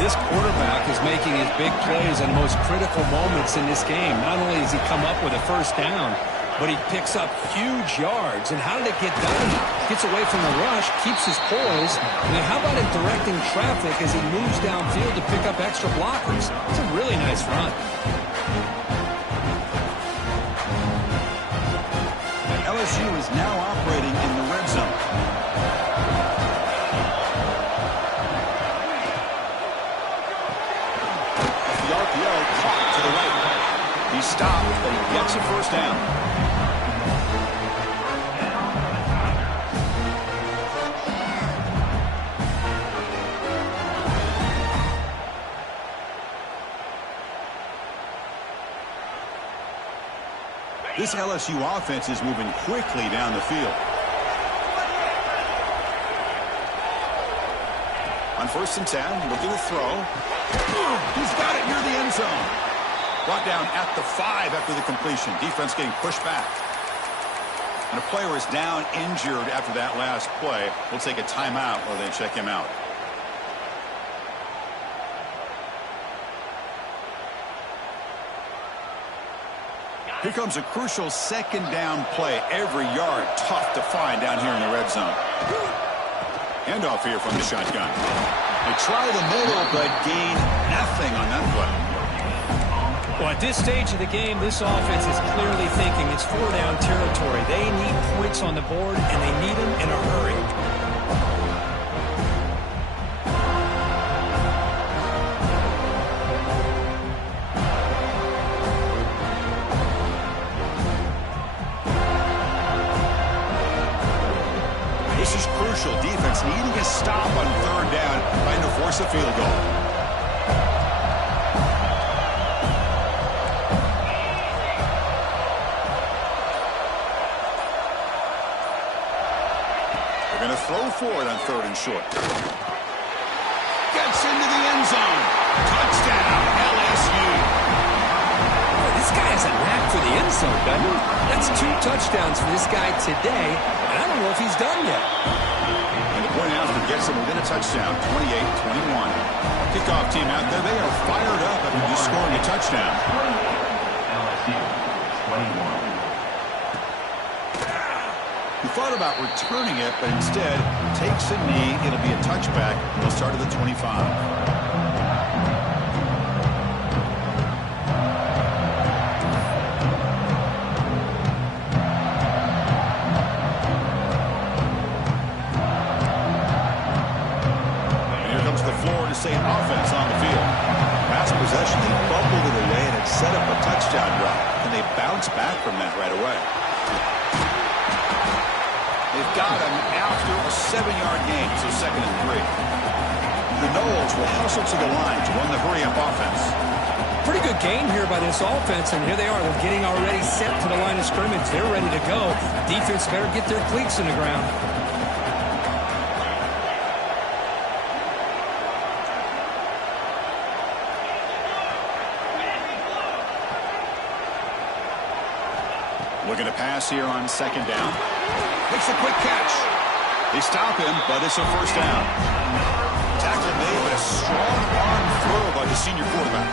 This quarterback is making his big plays in the most critical moments in this game. Not only does he come up with a first down, but he picks up huge yards. And how did it get done? Gets away from the rush, keeps his poise. And then how about him directing traffic as he moves downfield to pick up extra blockers? It's a really nice run. LSU is now operating in the red zone. The RPO caught to the He stopped, but he gets a first down. This LSU offense is moving quickly down the field. On 1st and 10, looking to throw. He's got it near the end zone. Brought down at the 5 after the completion. Defense getting pushed back. And a player is down injured after that last play. We'll take a timeout while they check him out. Here comes a crucial second down play. Every yard tough to find down here in the red zone. Handoff here from the shotgun. They try the middle, but gain nothing on that play. Well, at this stage of the game, this offense is clearly thinking it's 4-down territory. They need points on the board, and they need them in a hurry. This is crucial. Defense needing a stop on 3rd down, trying to force a field goal. They're going to throw for it on 3rd and short. Gets into the end zone. Touchdown, LSU. This guy has a knack for the end zone, doesn't he? That's 2 touchdowns for this guy today, and I don't know if he's done yet. And the point after gets them within a touchdown, 28-21. Kickoff team out there, they are fired up after just scoring a touchdown. LSU 21. He thought about returning it, but instead takes a knee. It'll be a touchback. They'll start at the 25. State offense on the field. Last possession, they bumbled it away and it set up a touchdown run. And they bounced back from that right away. They've got him after a 7-yard gain, so 2nd and 3. The Noles will hustle to the line to run the hurry-up offense. Pretty good game here by this offense, and here they are. They're getting already set to the line of scrimmage. They're ready to go. Defense better get their cleats in the ground. Looking to pass here on 2nd down. Makes a quick catch. They stop him, but it's a first down. Tackle made, but a strong arm throw by the senior quarterback.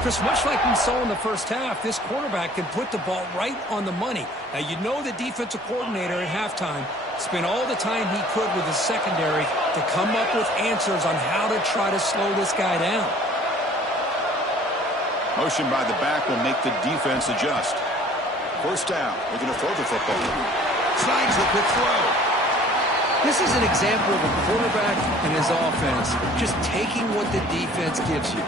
Chris, much like we saw in the first half, this quarterback can put the ball right on the money. Now, you know the defensive coordinator at halftime spent all the time he could with his secondary to come up with answers on how to try to slow this guy down. Motion by the back will make the defense adjust. First down. They're going to throw the football. Slides the quick throw. This is an example of a quarterback and his offense just taking what the defense gives you.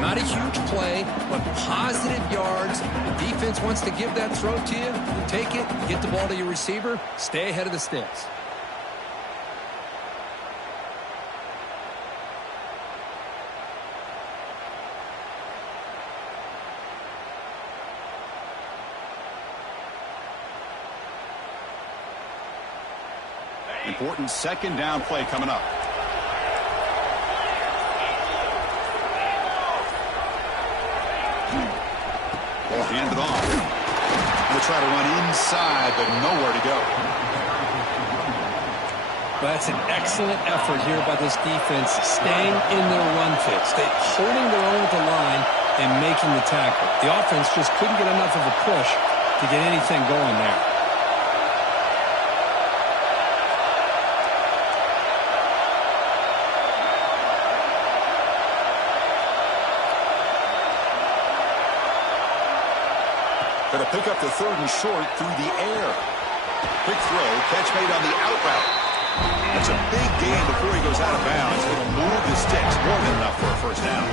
Not a huge play, but positive yards. The defense wants to give that throw to you. You take it, get the ball to your receiver, stay ahead of the sticks. Important 2nd down play coming up. Ball handed off. They'll try to run inside, but nowhere to go. That's an excellent effort here by this defense, staying in their run fix. They're holding their own with the line and making the tackle. The offense just couldn't get enough of a push to get anything going there. Going to pick up the 3rd and short through the air. Quick throw, catch made on the out route. That's a big gain before he goes out of bounds. It'll move the sticks more than enough for a first down.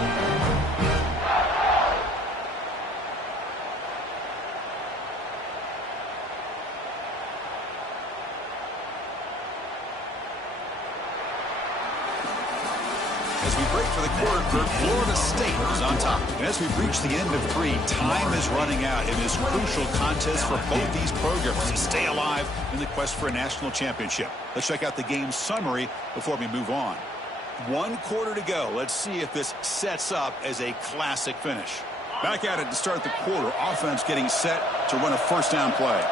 after the quarter, Kurt, Florida State is on top. And as we've reached the end of 3, time is running out in this crucial contest for both these programs to stay alive in the quest for a national championship. Let's check out the game summary before we move on. 1 quarter to go. Let's see if this sets up as a classic finish. Back at it to start the quarter. Offense getting set to run a first down play.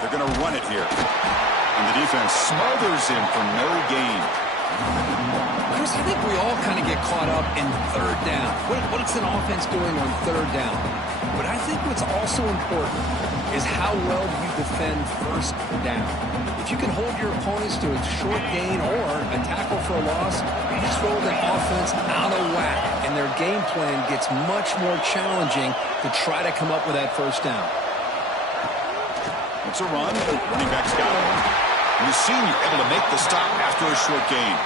They're going to run it here. And the defense smothers him for no gain. Chris, I think we all kind of get caught up in third down. What's an offense doing on third down? But I think what's also important is how well do you defend first down. If you can hold your opponents to a short gain or a tackle for a loss, you just rolled an offense out of whack, and their game plan gets much more challenging to try to come up with that first down. It's a run. Running back's got it. And the senior able to make the stop after a short gain.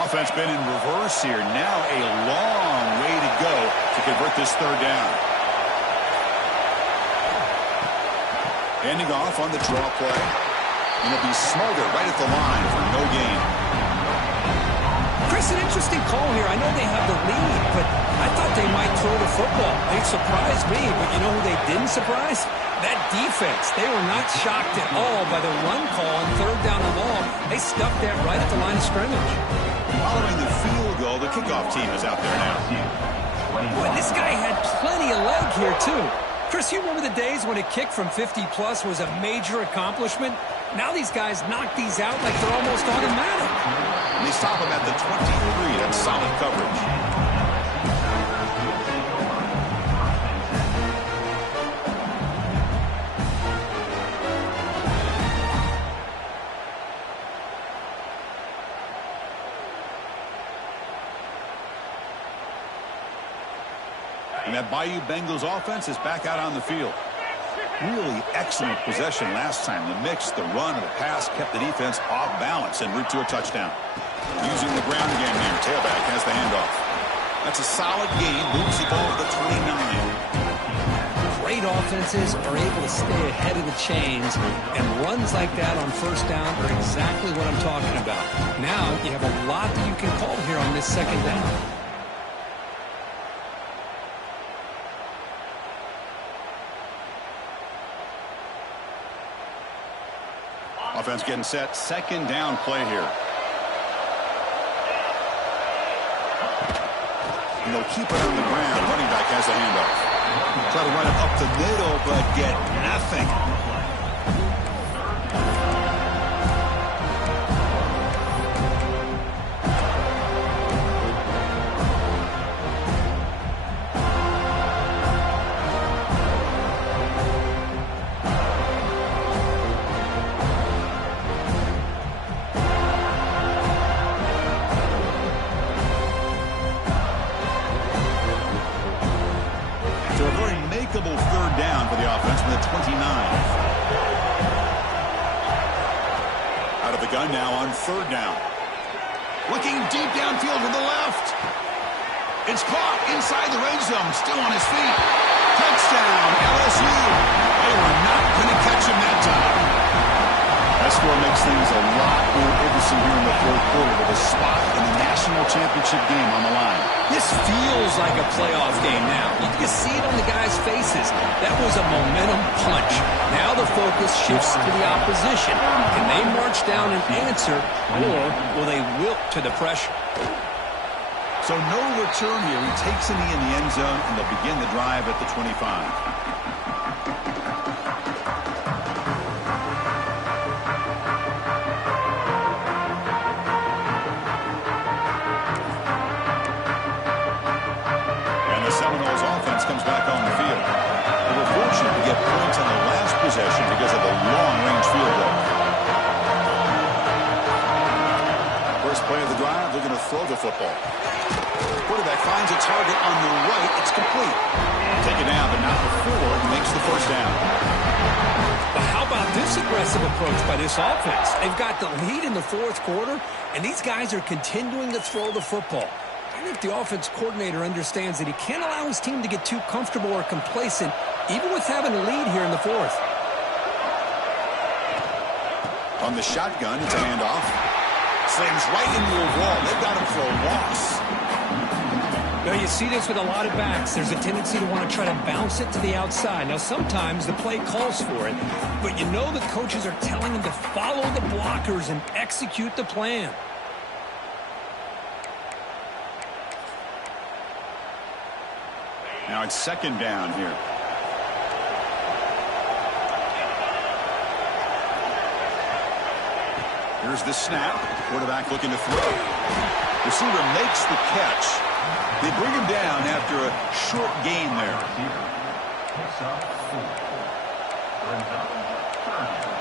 Offense been in reverse here. Now a long way to go to convert this third down. Handing off on the draw play. And it'll be smothered right at the line for no gain. Chris, an interesting call here. I know they have the lead, but I thought they might throw the football. They surprised me, but you know who they didn't surprise? That defense. They were not shocked at all by the run call on third down and long. They stuffed that right at the line of scrimmage. Following the field goal, the kickoff team is out there now. Boy, this guy had plenty of leg here, too. Chris, you remember the days when a kick from 50-plus was a major accomplishment? Now these guys knock these out like they're almost automatic. And they stop him at the 23. That's solid coverage. And that Bayou Bengals offense is back out on the field. Really excellent possession last time. The mix, the run, and the pass kept the defense off balance en route to a touchdown. Using the ground game here. Tailback has the handoff. That's a solid gain. Moves the ball to the 29. Great offenses are able to stay ahead of the chains, and runs like that on first down are exactly what I'm talking about. Now you have a lot that you can call here on this second down. Offense getting set. Second down play here. And they'll keep it on the ground. Running back has the handoff. Try to run it up the middle, but get nothing. Third down for the offense from the 29. Out of the gun now on third down. Looking deep downfield to the left. It's caught inside the red zone. Still on his feet. Touchdown, LSU. They were not going to catch him that time. That score makes things a lot more interesting here in the fourth quarter with a spot in the national championship game on the line. This feels like a playoff game now. You can see it on the guys' faces. That was a momentum punch. Now the focus shifts to the opposition. Can they march down and answer, or will they wilt to the pressure? So no return here. He takes a knee in the end zone, and they'll begin the drive at the 25. Seminoles offense comes back on the field. They were fortunate to get First play of the drive, they're going to throw the football. Quarterback finds a target on the right. It's complete. Taken down, but not before he makes the first down. But how about this aggressive approach by this offense? They've got the lead in the fourth quarter, and these guys are continuing to throw the football. I think the offense coordinator understands that he can't allow his team to get too comfortable or complacent, even with having a lead here in the fourth. On the shotgun, it's a handoff. Slams right into a wall. They've got him for a loss. Now, you see this with a lot of backs. There's a tendency to want to try to bounce it to the outside. Now, sometimes the play calls for it, but you know the coaches are telling them to follow the blockers and execute the plan. Now it's second down here. Here's the snap. Quarterback looking to throw. Receiver makes the catch. They bring him down after a short gain there. Picks up 4. Brings up third down.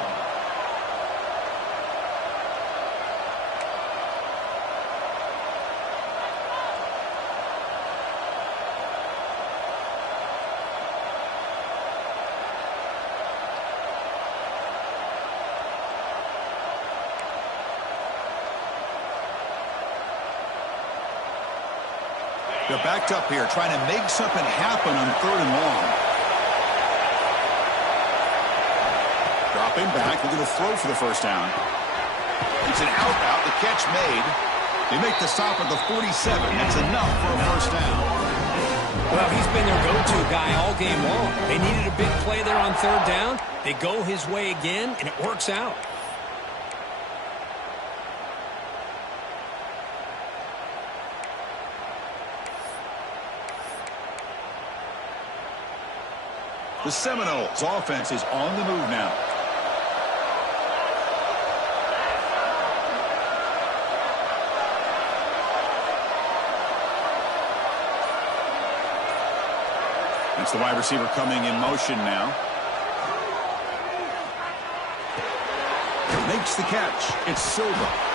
They're backed up here, trying to make something happen on third and long. Dropping back, looking to throw for the first down. It's an out. The catch made. They make the stop at the 47. That's enough for a first down. Well, he's been their go-to guy all game long. They needed a big play there on third down. They go his way again, and it works out. The Seminoles offense is on the move now. That's the wide receiver coming in motion now. Makes the catch. It's Silva.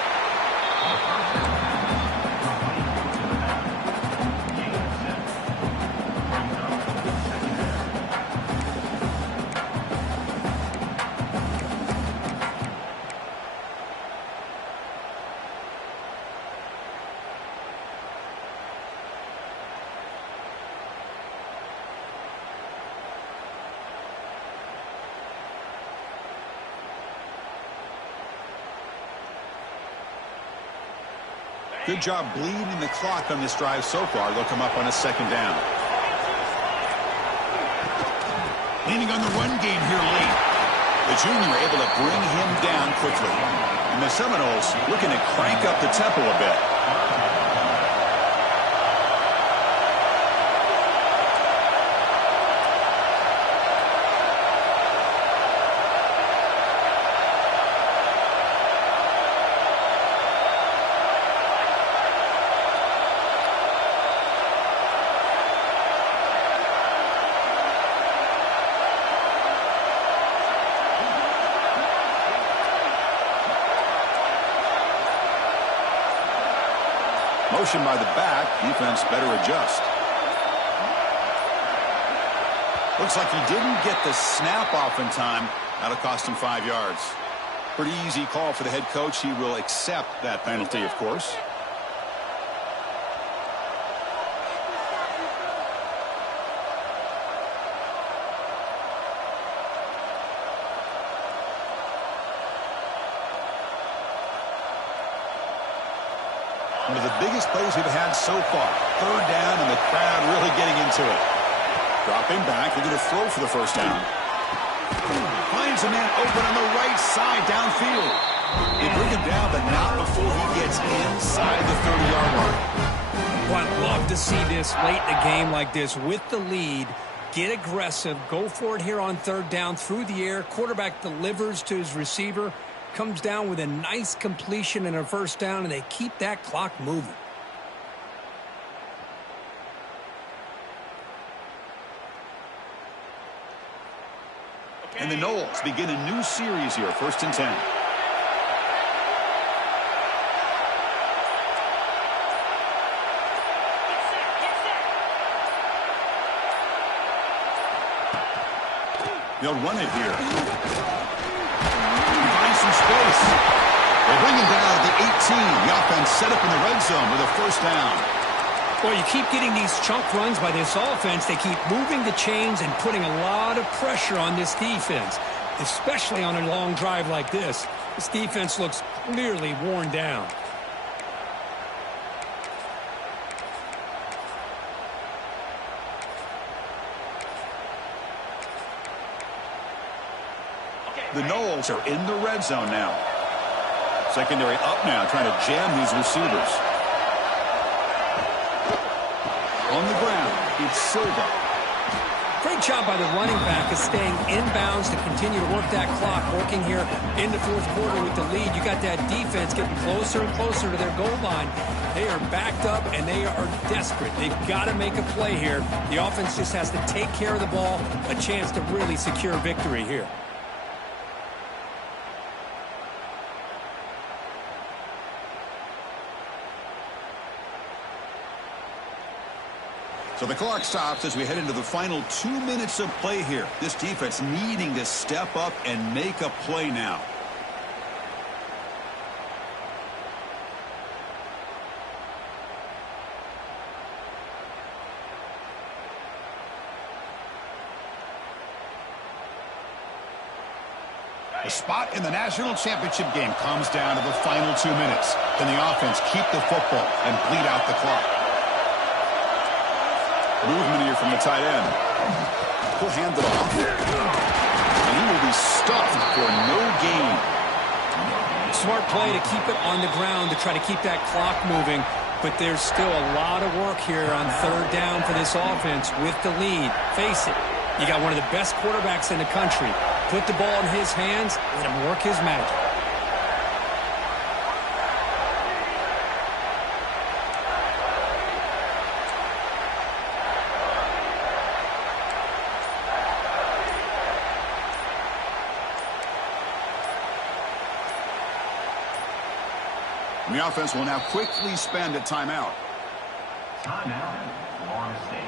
Good job bleeding the clock on this drive so far. They'll come up on a second down. Leaning on the run game here late. The junior able to bring him down quickly. And the Seminoles looking to crank up the tempo a bit. Motion by the back. Defense better adjust. Looks like he didn't get the snap off in time. That'll cost him 5 yards. Pretty easy call for the head coach. He will accept that penalty, of course. One of the biggest plays we've had so far. Third down, and the crowd really getting into it. Dropping back, looking to throw for the first down. Finds a man open on the right side downfield. They bring him down, but not before he gets inside the 30-yard line. Well, I'd love to see this late in a game like this with the lead. Get aggressive. Go for it here on third down through the air. Quarterback delivers to his receiver. Comes down with a nice completion and a first down, and they keep that clock moving. And the Noles begin a new series here, 1st and 10. They'll run it here. He finds some space. They bring him down at the 18. The offense set up in the red zone with a first down. Well, you keep getting these chunk runs by this offense. They keep moving the chains and putting a lot of pressure on this defense, especially on a long drive like this. This defense looks clearly worn down. The Noles are in the red zone now. Secondary up now, trying to jam these receivers. On the ground, it's Silva. Great job by the running back of staying inbounds to continue to work that clock, working here in the fourth quarter with the lead. You got that defense getting closer and closer to their goal line. They are backed up, and they are desperate. They've got to make a play here. The offense just has to take care of the ball, a chance to really secure victory here. So the clock stops as we head into the final 2 minutes of play here. This defense needing to step up and make a play now. The spot in the national championship game comes down to the final 2 minutes. Can the offense keep the football and bleed out the clock? Movement here from the tight end. He'll hand it off. And he will be stuffed for no gain. Smart play to keep it on the ground to try to keep that clock moving. But there's still a lot of work here on third down for this offense with the lead. Face it, you got one of the best quarterbacks in the country. Put the ball in his hands, let him work his magic. And the offense will now quickly spend a timeout. Timeout, Florida State.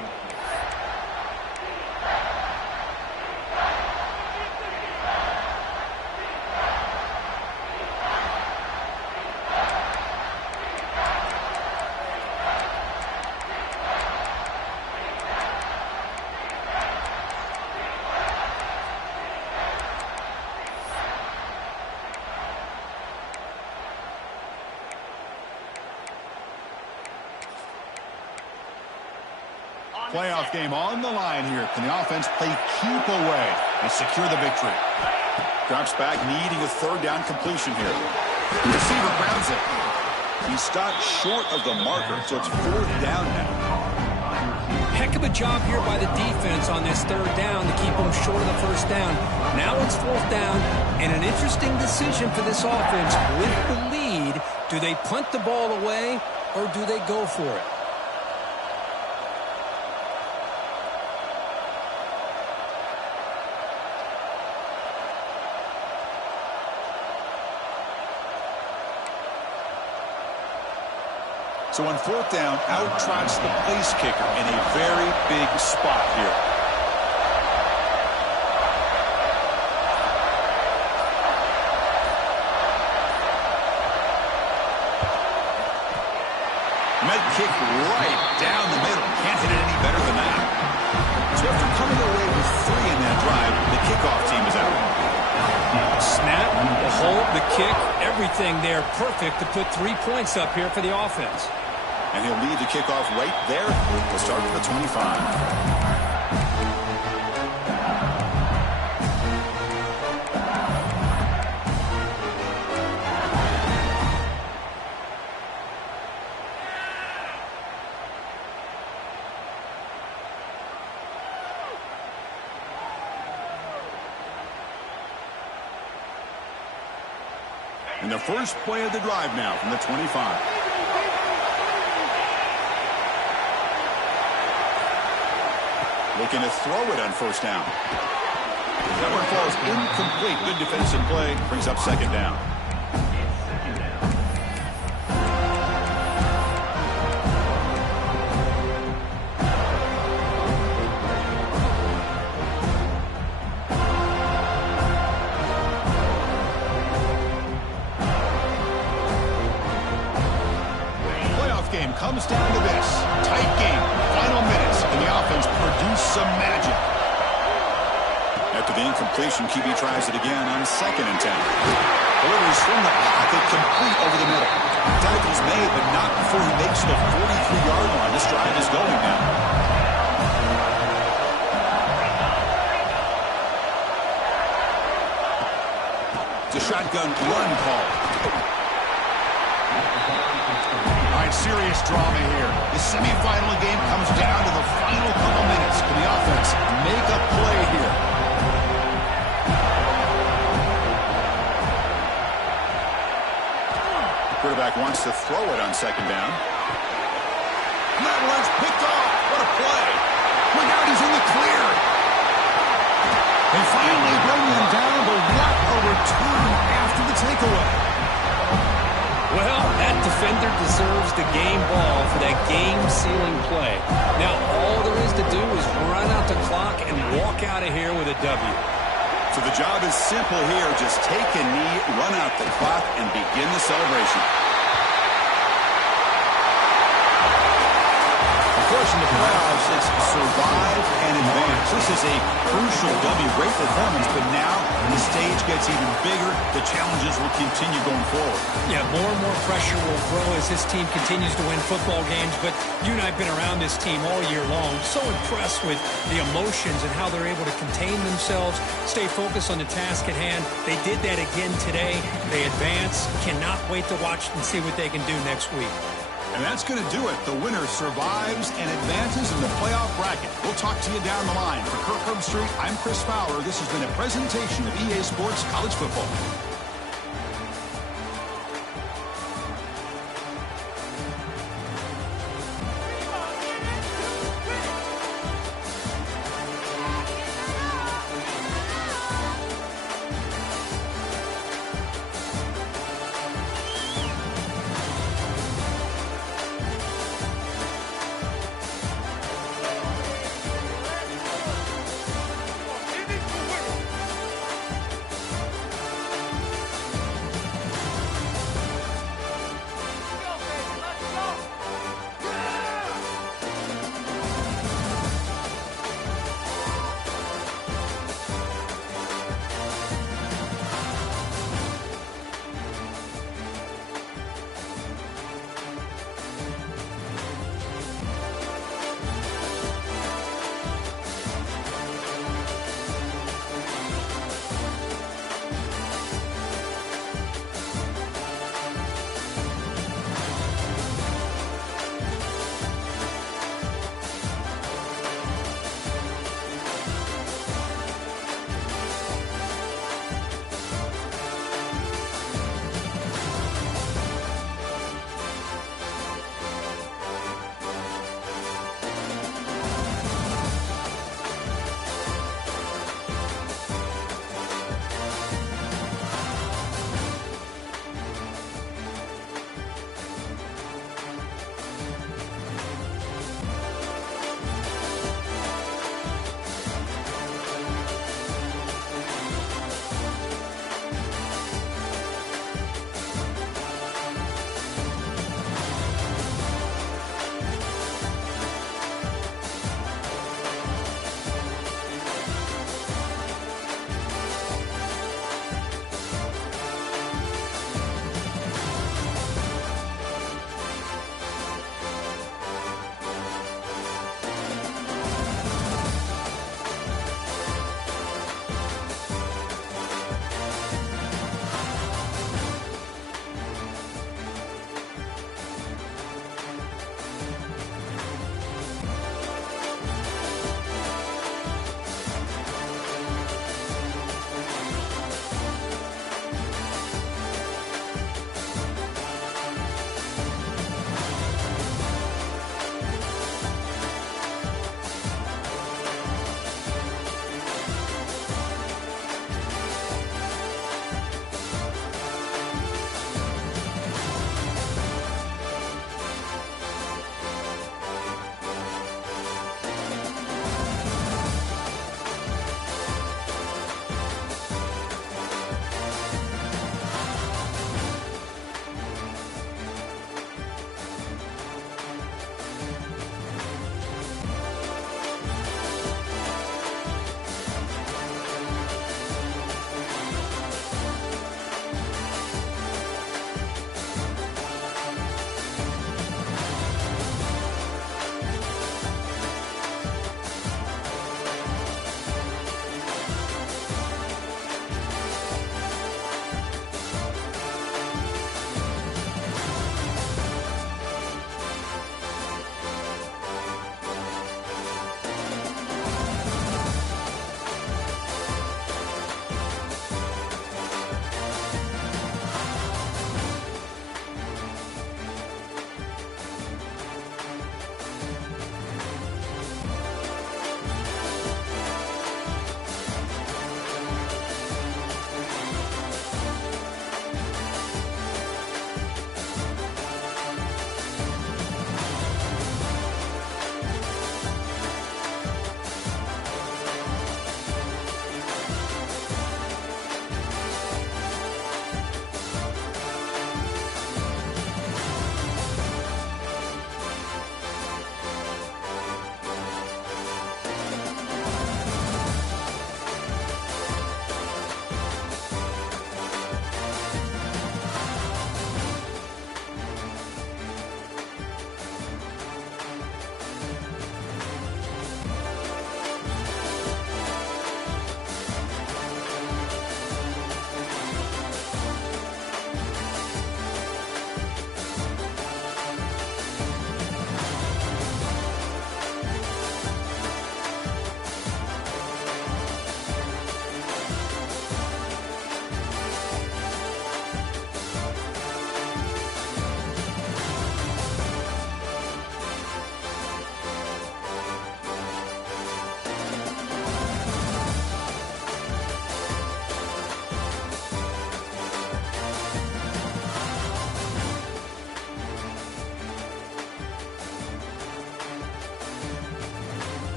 Playoff game on the line here. Can the offense play keep away and secure the victory? Drops back, needing a third down completion here. The receiver grabs it. He stopped short of the marker, so it's fourth down now. Heck of a job here by the defense on this third down to keep them short of the first down. Now it's fourth down, and an interesting decision for this offense. With the lead, do they punt the ball away or do they go for it? So on fourth down, out trots the place kicker in a very big spot here. Med kick right down the middle. Can't hit it any better than that. So after coming away with 3 in that drive, the kickoff team is out. Snap, the hold, the kick, everything there perfect to put 3 points up here for the offense. And he'll lead the kickoff right there to start at the 25. And the first play of the drive now from the 25. Looking to throw it on first down. That one falls incomplete. Good defensive play. Brings up second down. comes down to this. Tight game. Final minutes. And the offense produced some magic. After the incompletion, QB tries it again on 2nd and 10. Delivers from the pocket, complete over the middle. Tackle's made, but not before he makes the 43-yard line. This drive is going now. It's a shotgun run call. All right, serious drama here. The semifinal game comes down to the final couple minutes. Can the offense make a play here? Quarterback wants to throw it on 2nd down. And that one's picked off. What a play. Look out, he's in the clear. They finally bring him down, but what a return after the takeaway. Well, that defender deserves the game ball for that game-sealing play. Now, all there is to do is run out the clock and walk out of here with a W. So the job is simple here. Just take a knee, run out the clock, and begin the celebration. Of course, in the playoffs, it's survive and advance. This is a crucial W. Great performance, but now the stage gets even bigger. The challenges will continue going forward. Yeah, more and more pressure will grow as this team continues to win football games, but you and I have been around this team all year long. So impressed with the emotions and how they're able to contain themselves, stay focused on the task at hand. They did that again today. They advance. Cannot wait to watch and see what they can do next week. And that's going to do it. The winner survives and advances in the playoff bracket. We'll talk to you down the line. For Kirk Herbstreit, I'm Chris Fowler. This has been a presentation of EA Sports College Football.